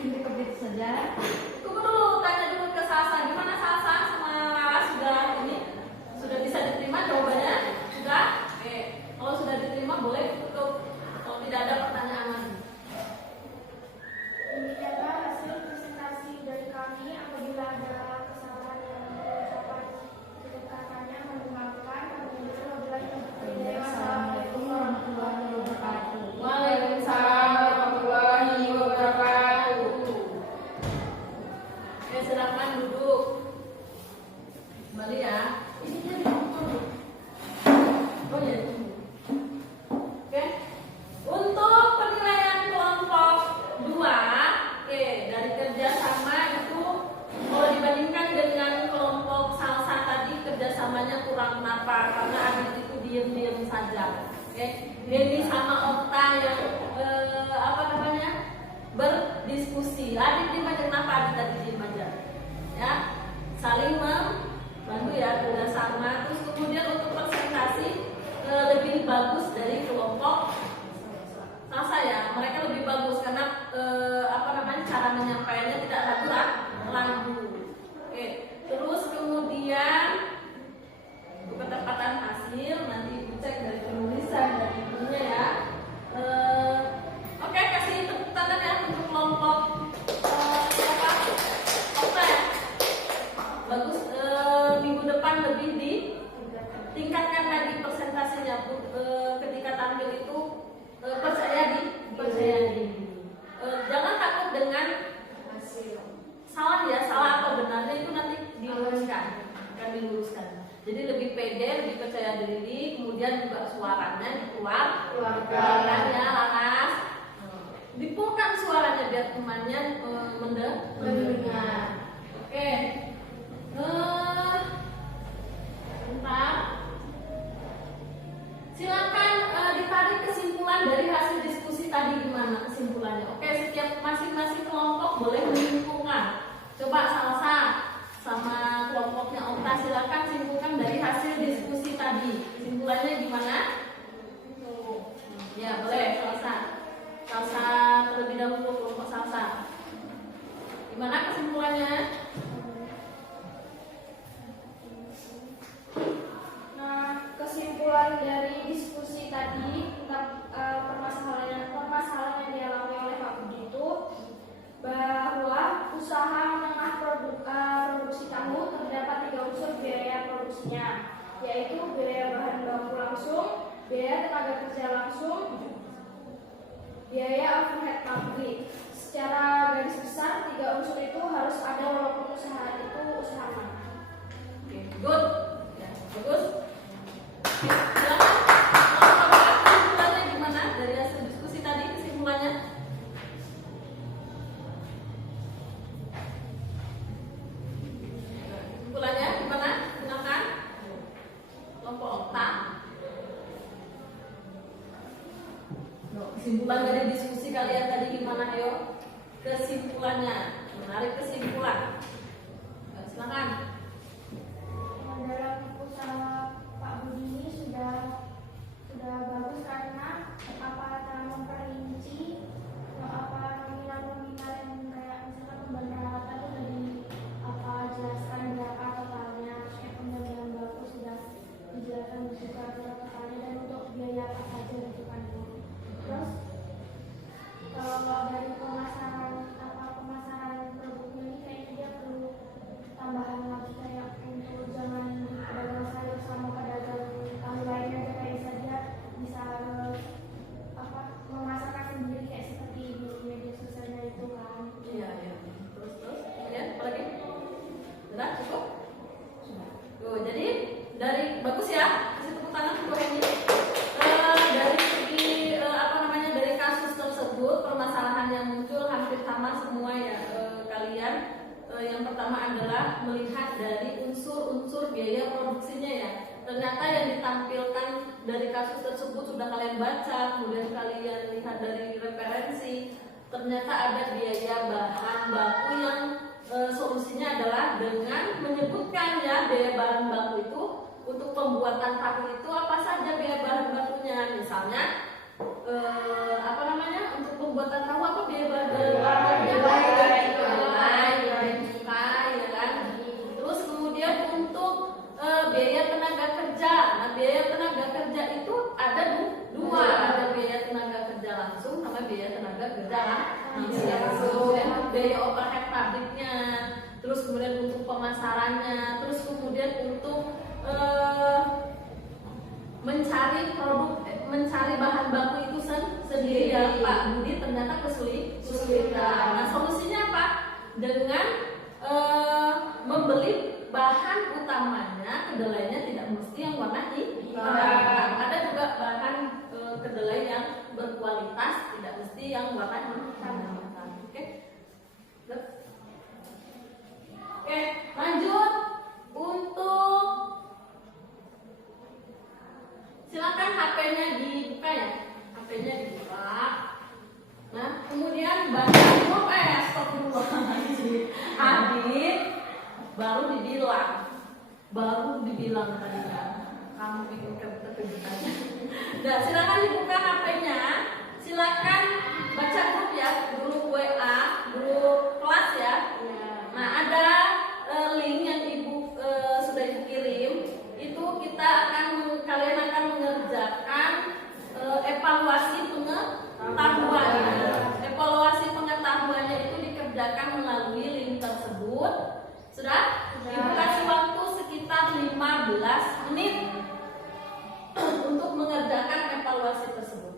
Ini kebit saja. Tunggu dulu, tanya dulu ke Salsa. Gimana Salsa sama Lala sudah bisa diterima jawabannya? Sudah? Oke. Kalau sudah diterima boleh tutup. Kalau tidak ada pertanyaan lagi. Demikianlah hasil presentasi dari kami. Apabila ada kesalahan yang mengucapkan ketukanannya memaafkan. Assalamualaikum warahmatullahi wabarakatuh. Waalaikumsalam warahmatullahi wabarakatuh. Oke, silakan duduk. Kembali ya. Ini dia duduk. Oh ya. Oke. Untuk penilaian kelompok 2, oke, dari kerjasama itu kalau dibandingkan dengan kelompok salsa tadi kerjasamanya kurang kenapa? Karena Adit itu diem-diem saja. Oke, Denny sama Okta yang berdiskusi. Adit diem aja, kenapa Adit tadi diem aja? Ya, saling membantu ya kerjasama. Terus kemudian untuk presentasi lebih bagus dari kelompok salsa ya. Mereka lebih bagus karena cara menyampaikannya tidak ragu-ragu. Oke, terus kemudian untuk ketepatan hasil nanti ibu cek dari penulisan dan ibunya ya. Oke, kasih tepuk tangan ya untuk kelompok Okta ya. Bagus, minggu depan lebih ditingkatkan lagi presentasinya. Ketika tampil itu percaya diri. Jangan takut dengan hasil. Salah atau benarnya itu nanti akan diluruskan. Jadi lebih pede, lebih percaya diri, kemudian juga suaranya dikeluarkan ya, laras. Dipulkan suaranya biar temannya mendengar. Oke. Bentar. Silakan ditarik kesimpulan dari hasil diskusi tadi gimana kesimpulannya. Oke, setiap masing-masing kelompok boleh menyimpulkan. Coba Salsa sama kelompoknya Okta silakan simpulkan dari hasil diskusi tadi. Kesimpulannya gimana? Ya, boleh Salsa terlebih dahulu kelompok Salsa. Gimana kesimpulannya? Kesimpulan dari diskusi kalian tadi gimana? Ayo, kesimpulannya, menarik kesimpulan. Silakan. Dalam usaha Pak Budi ini sudah bagus karena telah memperinci nominal-nominal yang kayak misalkan pembayaran peralatan itu jelaskan berapa totalnya, terus pembayaran baku sudah dijelaskan juga berapa totalnya dan untuk biaya apa saja gitu kan. Terus kalau dari pemasaran produknya ini kayaknya dia perlu tambahan lagi kayak untuk jangan pedagang sayur sama pedagang kami lainnya aja kayak saja bisa memasarkan sendiri kayak seperti di media sosialnya itu kan. Iya. Terus kemudian apa lagi? Sudah cukup? Tuh, jadi dari bagus ya, kasih tepuk tangan Bu Henny. Dari segi dari kasus tersebut permasalahan yang muncul hampir sama semua ya kalian. Yang pertama adalah melihat dari unsur-unsur biaya produksinya ya. Ternyata yang ditampilkan dari kasus tersebut sudah kalian baca, kemudian kalian lihat dari referensi. Ternyata ada biaya bahan baku yang solusinya adalah dengan menyebutkan ya biaya bahan baku itu untuk pembuatan tahu itu apa saja biaya bahan bakunya. Misalnya untuk pembuatan tahu apa biaya bahan bakunya? Cukai, ya kan? Terus kemudian untuk biaya tenaga kerja. Nah, biaya tenaga kerja itu ada dua, ada biaya tenaga kerja langsung sama biaya tenaga kerja kemudian biaya overhead pabriknya, terus kemudian untuk pemasarannya, terus kemudian untuk mencari bahan baku itu sendiri ya Pak Budi ternyata kesulitan. Nah, solusinya apa? Dengan membeli bahan utamanya, kedelainya tidak mesti yang warna hitam. Ada juga bahan kedelai yang berkualitas, tidak mesti yang warna hitam. Oke, lanjut untuk silakan HP-nya dibuka ya, HP-nya dibuka. Nah, kemudian baca dulu stop dulu. Adit baru dibilang tadi kan kamu bikin kejutan. Nah, silakan dibuka HP-nya, silakan baca grup ya, grup WA, grup kelas ya. Nah, ada link yang sudah ibu kirim. Itu kalian akan mengerjakan evaluasi pengetahuan. Evaluasi pengetahuannya itu dikerjakan melalui link tersebut. Sudah? Ibu kasih waktu sekitar 15 menit untuk mengerjakan evaluasi tersebut.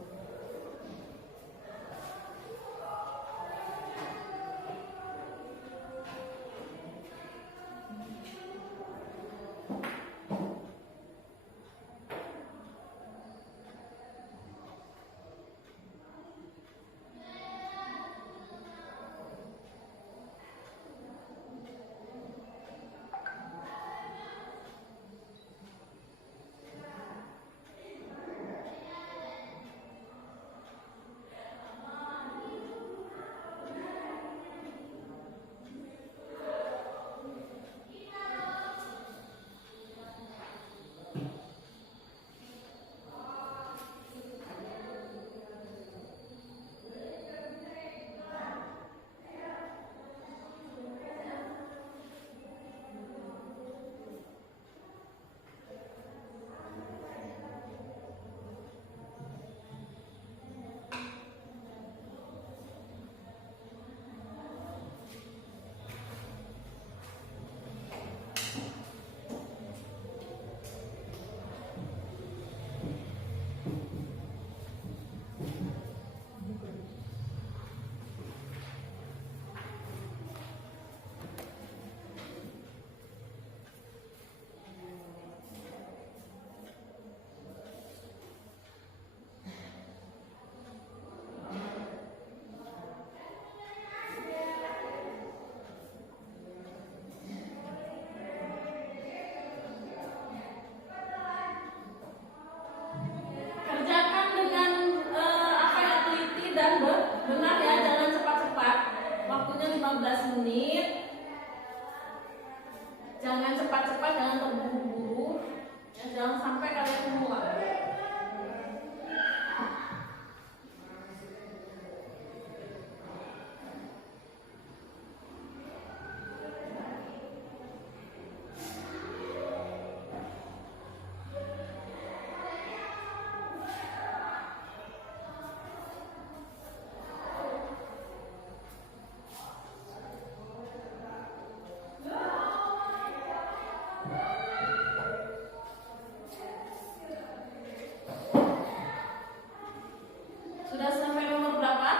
15 menit. Jangan cepat-cepat, jangan terburu-buru. Ya, jangan sampai kalian semua. Sudah sampai nomor berapa?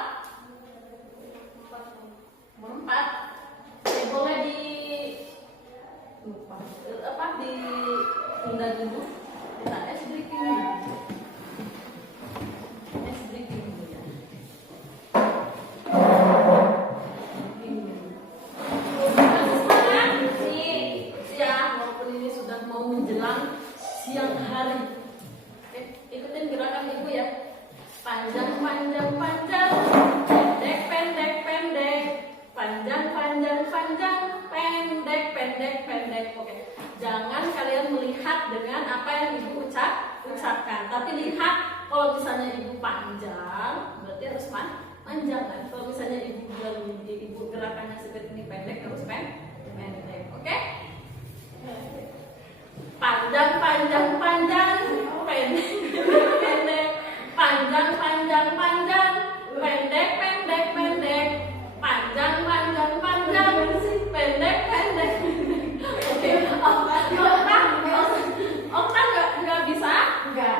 Nomor 4. Boleh di tunda dulu. Kita es breaking dulu. Es breaking dulu ya. Sekarang siang, walaupun ini sudah mau menjelang siang hari. Oke, ikutin gerakan ibu ya. Panjang, panjang, panjang, pendek, pendek, pendek, panjang, panjang, panjang, pendek, pendek, pendek. Oke, jangan kalian melihat dengan apa yang ibu ucapkan, tapi lihat kalau misalnya ibu panjang, berarti harus panjang kan? Kalau misalnya ibu bilang ibu gerakannya seperti ini pendek, harus pendek. Oke? Panjang, panjang, panjang, pendek, pendek. Panjang, panjang, panjang, pendek, pendek, pendek, panjang, panjang, panjang, pendek, pendek. Oke, Okta nggak bisa? Nggak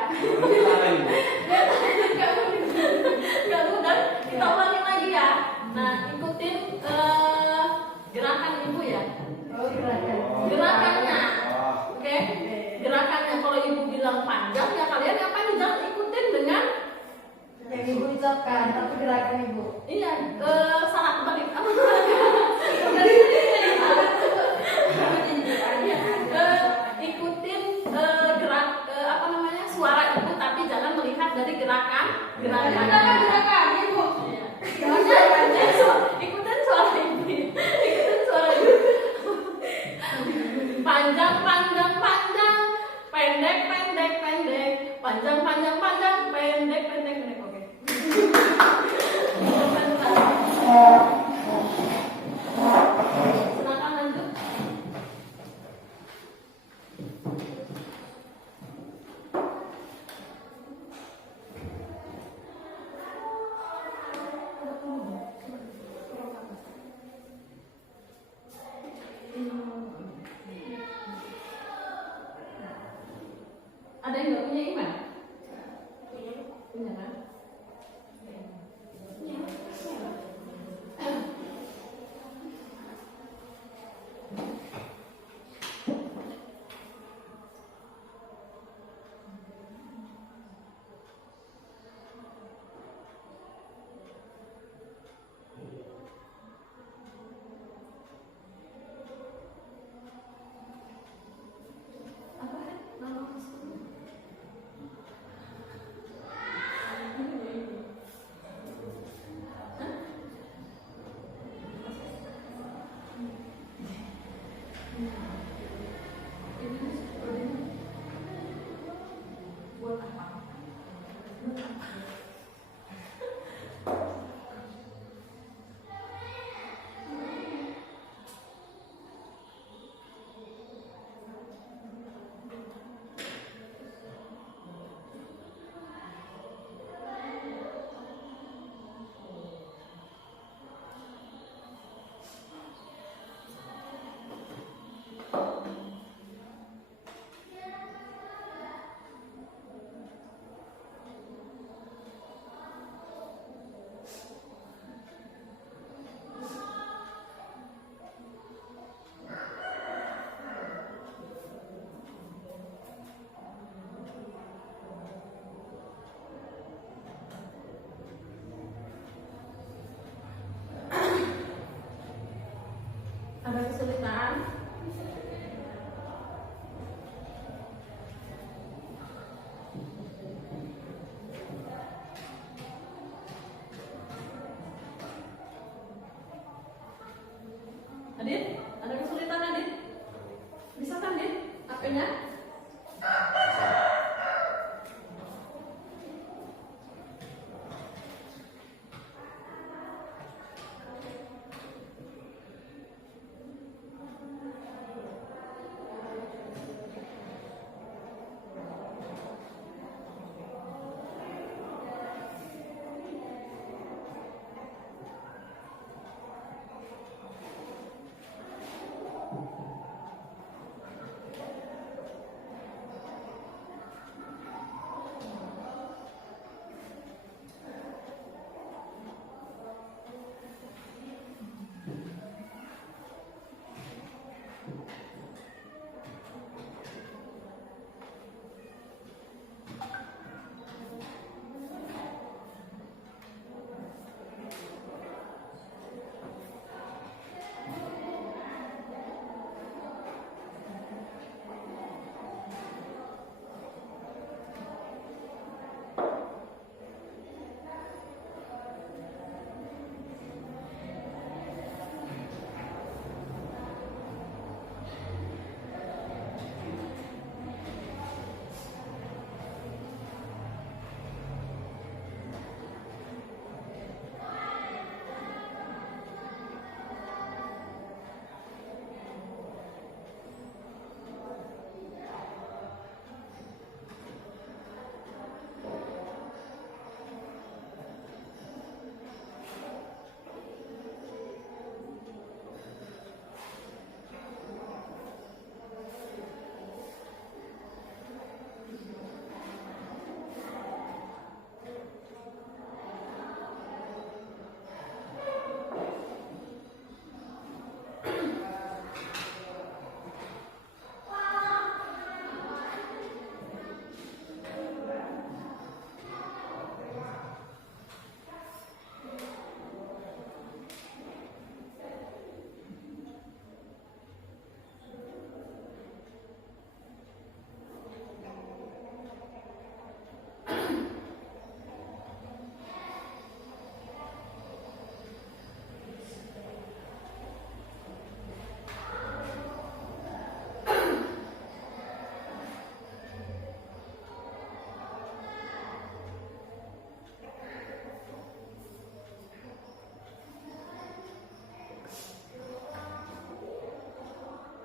mudah. Kita ulangi lagi ya. Nah, ikutin gerakan ibu ya. Gerakannya, oke? Gerakannya kalau ibu bilang panjang ya kalian ngapain? Jangan ikutin dengan Yang ibu ucapkan, tapi gerakan ibu. iya, salah kebalik. Ikutin gerak suara ibu, tapi jangan melihat dari gerakan. Gerakan ibu. Ikutin suara ibu. Ikutin suara ibu. Panjang, panjang, panjang, pendek, pendek, pendek, panjang, panjang, panjang, pendek, pendek, pendek. Oke. Silakan lanjut. Ada yang nggak punya iman? Punya kan? Apa? Nama maksudnya? Adit, ada kesulitan Adit? Bisa kan Adit? HP-nya?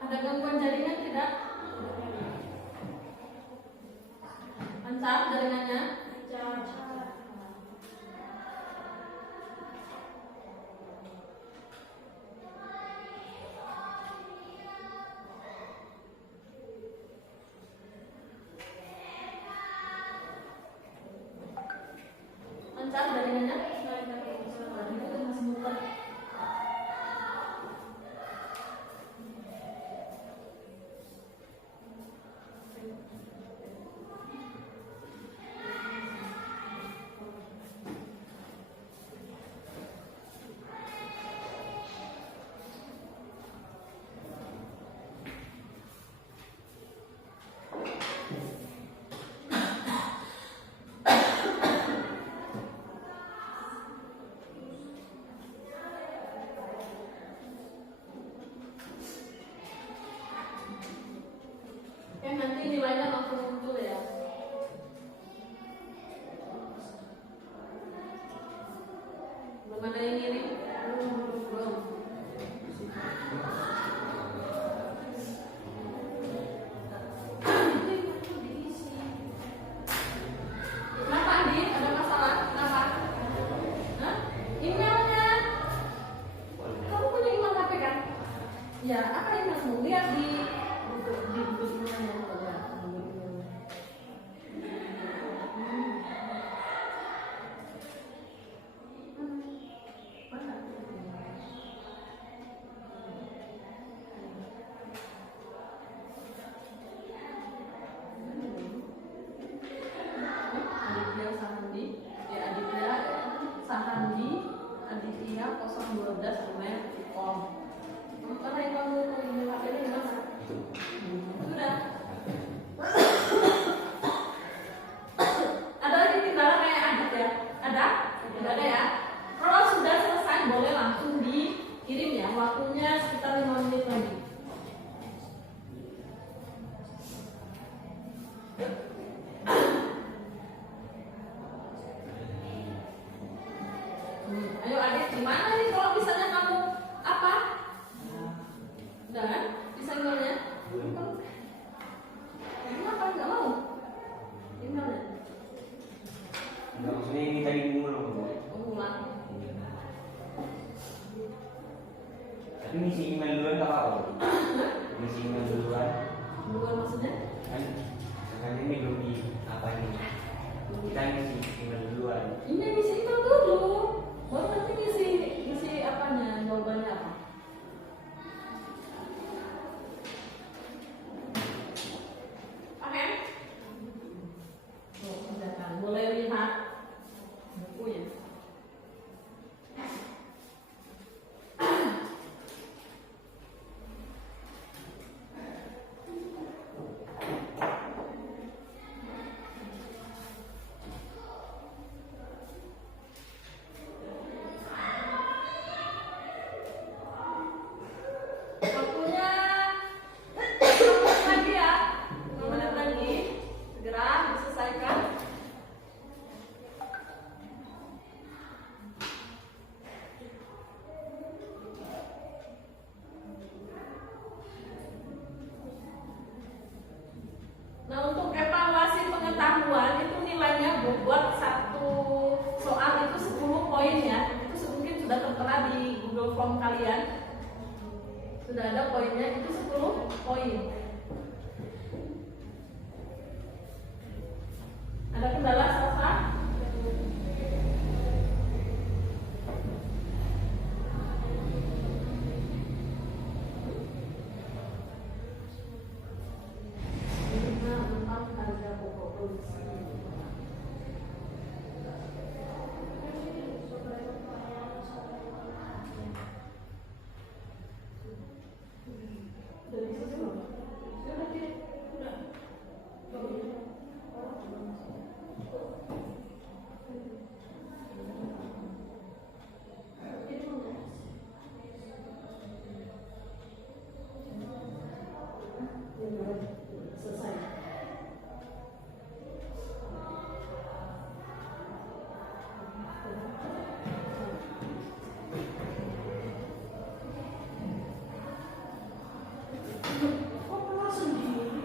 Ada gangguan jaringan tidak? Lancar jaringannya? Lancar jaringannya? Masih muter. Nanti nilainya langsung muncul ya. Belum ada yang ngirim? Belum. Kenapa Adi? Ada masalah? Kenapa? Hah? Emailnya? Kamu punya email HP kan? Ya, apa emailmu? Lihat di Aditya012@gmail.com. Mana yang kamu email HP-nya di mana? Sudah. Ada lagi kendala kayak Adit ya? Ada? Tidak ada ya? Kalau sudah selesai boleh langsung dikirim ya. Waktunya sekitar 5 Ayo adik, gimana nih kalau misalnya kamu apa? Udah kan? Bisa emailnya? Kenapa nggak mau? Emailnya? Enggak, maksudnya ini tadi ngulang. Ulang. Tapi ngisi email duluan nggak apa-apa. Ngisi email duluan. Duluan maksudnya? Kan sekarang ini belum di apa nih? Kita ngisi email duluan. Ini ngisi email dulu. Baru nanti ngisi apanya, jawabannya apa? Oke? Oh, udah kan. Boleh lihat bukunya. Waktunya 5 menit lagi ya. 5 menit lagi. Segera diselesaikan. Nah, untuk evaluasi pengetahuan itu nilainya buat satu soal itu 10 poin ya. Itu mungkin sudah tertera di Google Form kalian. Sudah ada poinnya, itu 10 poin. Ada kendala Salsa? Tentang harga pokok produksi. Dari situ belum? Sudah tidak? Sudah. Selesai. Kok keluar sendiri?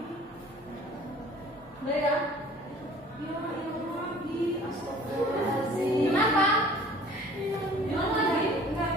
Udah ya? Hilang lagi. Astagfirullahaladzim. Kenapa? Hilang lagi? Enggak.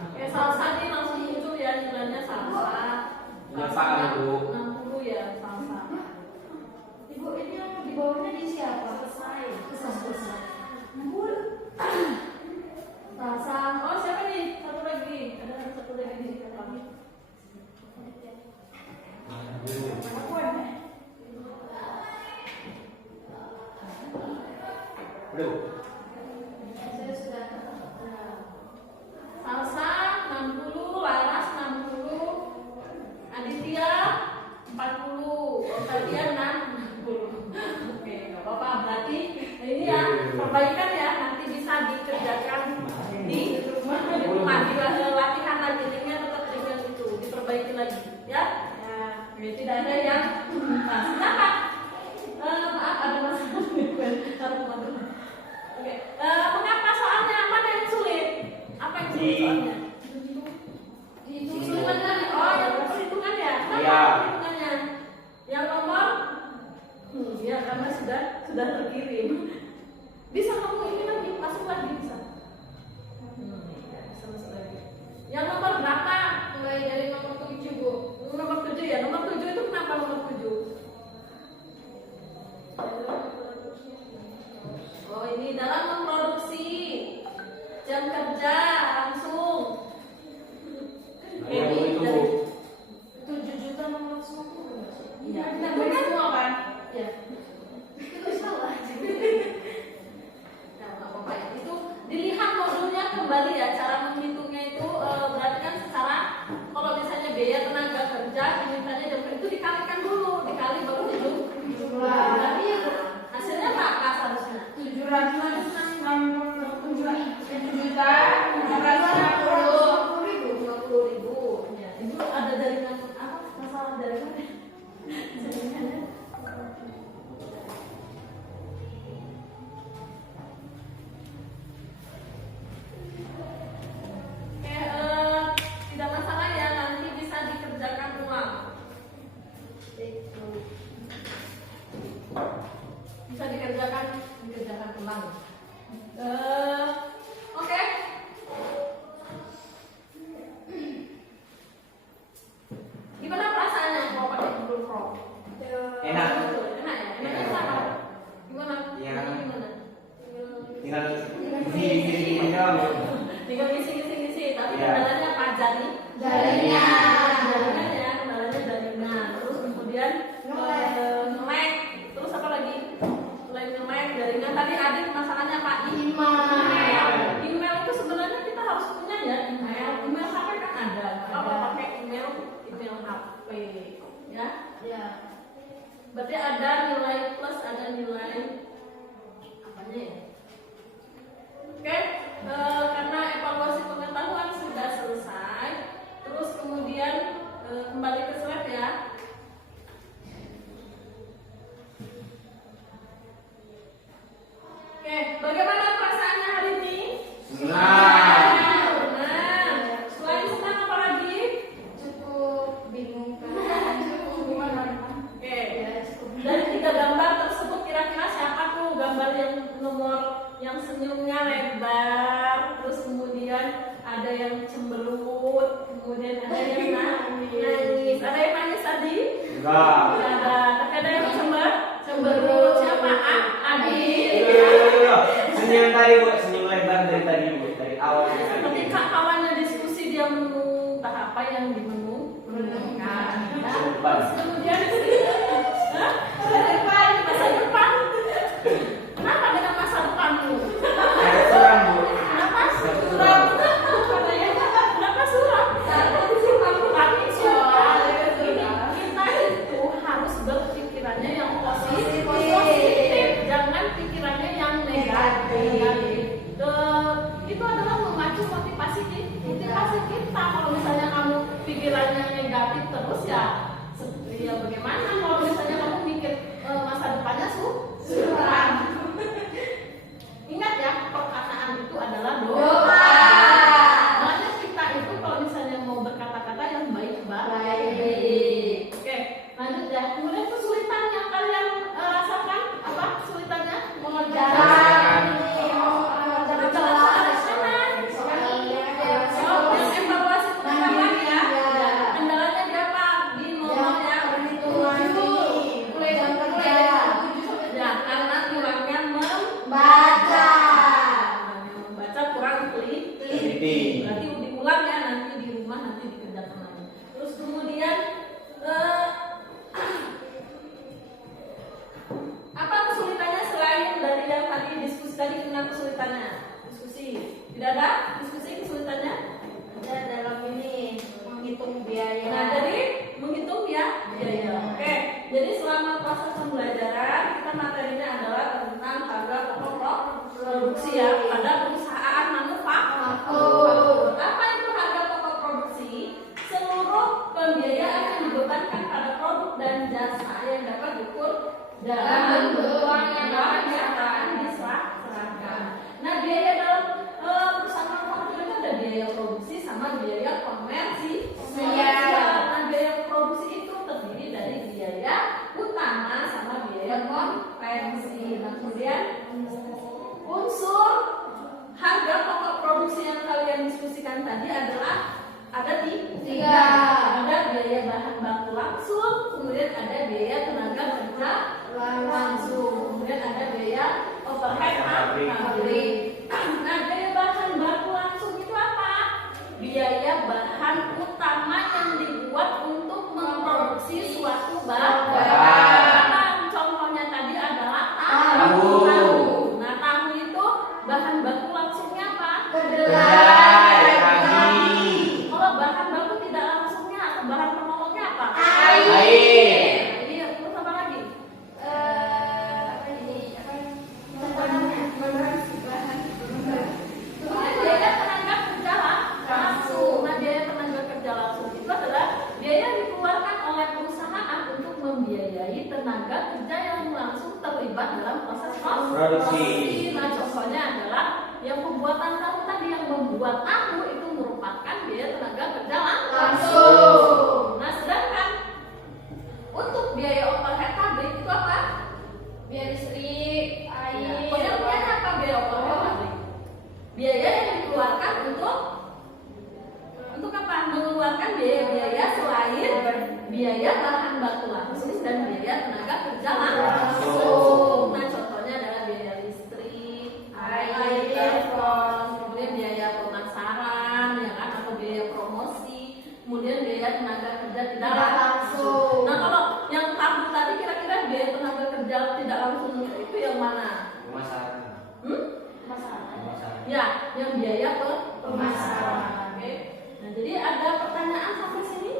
Oke, salsa nih langsung muncul ya nilainya salsa. Ya, Pak, Bu. 60 ya salsa. Ibu, ini yang di bawahnya di siapa? Selesai. Salsa. Oh, siapa nih? Satu lagi. Ada satu lagi di sini. Aku ada. Belum. Saya sudah. Salsa 60, Laras 60, Aditya 40, Otalia 60. Oke, nggak apa-apa. Berarti ini ya perbaikan ya, nanti bisa dikerjakan di rumah di latihan lagi linknya tetap dengan itu diperbaiki lagi ya. Jadi tidak ada yang silakan. Maaf ada masalah. Oke, mengapa soalnya mana yang sulit? Apa yang sulit soalnya? Hitungannya. Oh, yang perhitungan ya? Kenapa Iya. perhitungannya? Yang nomor? Ya karena sudah terkirim. Bisa kamu ini lagi, masuk lagi bisa. Ya, bisa masuk lagi. Yang nomor berapa? Mulai dari nomor 7, Bu. Nomor 7 ya. Nomor 7 itu kenapa nomor 7? Oh, ini dalam memproduksi jam kerja langsung. Ya, Bu, itu, Bu. Dari 7 juta nomor 10. Iya, Kita itu beri kan? semua kan? Ya. Itu salah. Nah, nggak apa-apa ya. Itu dilihat modulnya kembali ya, cara menghitungnya itu berarti biaya tenaga kerja dimintanya jam itu dikalikan dulu, dikali baru hitung jumlah. Tapi hasilnya berapa seharusnya? 750.000. Ya, Ibu ada jaringan apa? Masalah jaringan? Jaringannya? Oke, tidak masalah ya, nanti bisa dikerjakan ulang. Bisa dikerjakan ulang. Oke. Gimana perasaannya kalau pakai Google Chrome? Enak. Enak ya? Enaknya sama? Gimana? Ya. Gimana? Tinggal gini doang. Tinggal ngisi. Tapi Ya. kendalanya apa? Jaringan. Jaringan ya, kendalanya jaringan. Terus kemudian nge-lag. Terus apa lagi? Selain nge-lag, jaringan. Tadi adik masalahnya apa? Email itu sebenarnya kita harus punya ya, email HP kan ada. Kalau pakai email HP ya. Berarti ada nilai plus, ada nilai apanya ya? Oke, karena evaluasi pengetahuan sudah selesai, terus kemudian kembali ke slide ya. Oke, bagaimana perasaannya hari ini? Senang. Selain senang apa lagi? Cukup bingung kan? Oke, dari 3 gambar tersebut kira-kira siapa tuh gambar yang nomor yang senyumnya lebar, terus kemudian ada yang cemberut, kemudian ada yang nangis. Ada yang nangis tadi? Enggak. Tidak ada. Tapi ada yang cemberut. Siapa? Adi. Senyum tadi Bu, senyum lebar dari tadi Bu, dari awal. Ketika kawannya diskusi dia menu apa yang di menu renungkan. Terus kemudian masa depan. Kenapa dengan masa depanmu? Ada surat Bu. Kenapa suram? Kenapa suram? Tapi soal kita itu harus berpikirannya yang positif. Jangan pikirannya yang negatif. Itu adalah memacu motivasi kita. Kalau misalnya kamu pikirannya negatif terus ya bagaimana kalau misalnya kamu mikir masa depannya suram. Ingat ya, perkataan itu adalah doa. Makanya kita itu kalau misalnya mau berkata-kata yang baik. Oke, lanjut ya. Kemudian kesulitan yang kalian rasakan apa? Kesulitannya mengerjakan evaluasi pengetahuan ya. Kendalanya dia apa? Di nomornya ya, karena kurangnya membaca kurang teliti. Berarti diulang ya, nanti di rumah nanti dikerjakan lagi. Terus kemudian apa kesulitannya selain dari yang tadi diskusi tadi, kenapa kesulitannya? Diskusi. Tidak ada diskusi kesulitannya? Ada dalam ini menghitung biaya. Nah, jadi menghitung ya biaya. Oke, jadi selama proses pembelajaran kita materinya adalah tentang harga pokok produksi ya pada perusahaan manufaktur. Apa itu harga pokok produksi? Seluruh pembiayaan yang dibebankan pada produk dan jasa yang dapat diukur dalam bentuk uang yang akan diserahkan. Nah, biaya dalam perusahaan manufaktur itu ada biaya produksi sama biaya komersi. Nah, biaya produksi itu terdiri dari biaya utama sama biaya konversi. Nah, kemudian unsur harga pokok produksi yang kalian diskusikan tadi adalah ada tiga. Ada biaya bahan baku langsung, kemudian ada biaya tenaga kerja langsung, kemudian ada biaya overhead pabrik. Nah, biaya bahan baku langsung itu apa? Biaya bahan utama yang dibuat untuk memproduksi suatu barang. Contohnya tadi adalah tahu. Nah, tahu itu bahan baku langsungnya apa? Kedelai. Kalau bahan baku tidak langsungnya atau bahan biaya bahan baku langsung dan biaya tenaga kerja langsung. Nah, contohnya adalah biaya listrik, air, telepon, kemudian biaya pemasaran, ya kan, atau biaya promosi, kemudian biaya tenaga kerja tidak langsung. Nah, kalau yang kamu tadi kira-kira biaya tenaga kerja tidak langsung itu yang mana? Pemasaran. Ya, yang biaya pemasaran. Oke. Nah, jadi ada pertanyaan sampai sini?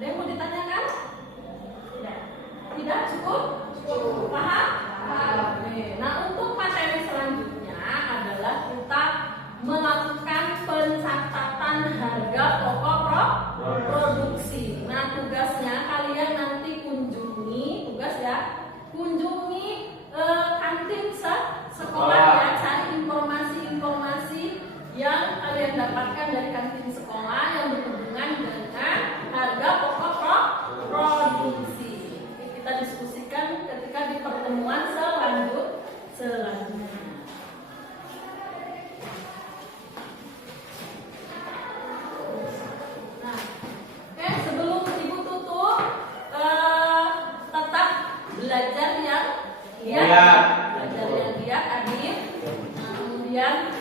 Ada yang mau ditanyakan? Tidak cukup? Paham? Oke. Nah, untuk materi selanjutnya adalah kita melakukan pencatatan harga pokok produksi. Nah, tugasnya kalian nanti kunjungi kantin sekolah ya, cari informasi yang kalian dapatkan dari kantin sekolah yang berhubungan dengan harga pokok produksi. Kita diskusikan ketika di pertemuan selanjutnya. Nah, oke, sebelum Ibu tutup, tetap belajar yang giat, adik. Kemudian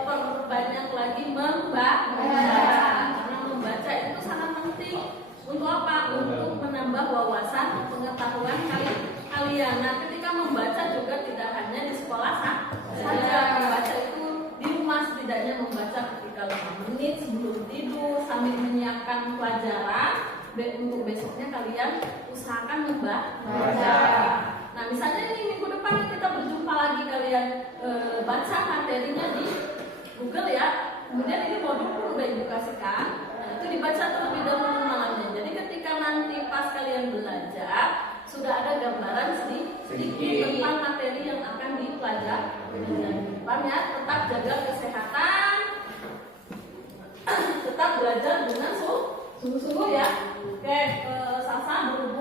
perbanyak lagi membaca. Karena membaca itu sangat penting. Untuk apa? Untuk menambah wawasan pengetahuan kalian. Nah, ketika membaca juga tidak hanya di sekolah saja. Membaca itu di rumah setidaknya membaca ketika 5 menit sebelum tidur sambil menyiapkan pelajaran. Untuk besoknya kalian usahakan membaca. Nah, misalnya ini minggu depan kita berjumpa lagi, kalian baca materinya di Google ya. Kemudian ini modul pun udah Ibu kasihkan. Nah, itu dibaca terlebih dahulu malamnya. Jadi ketika nanti pas kalian belajar sudah ada gambaran sedikit tentang materi yang akan dipelajari. Dan depannya tetap jaga kesehatan, tetap belajar dengan sungguh-sungguh ya. Oke, Sasa berhubung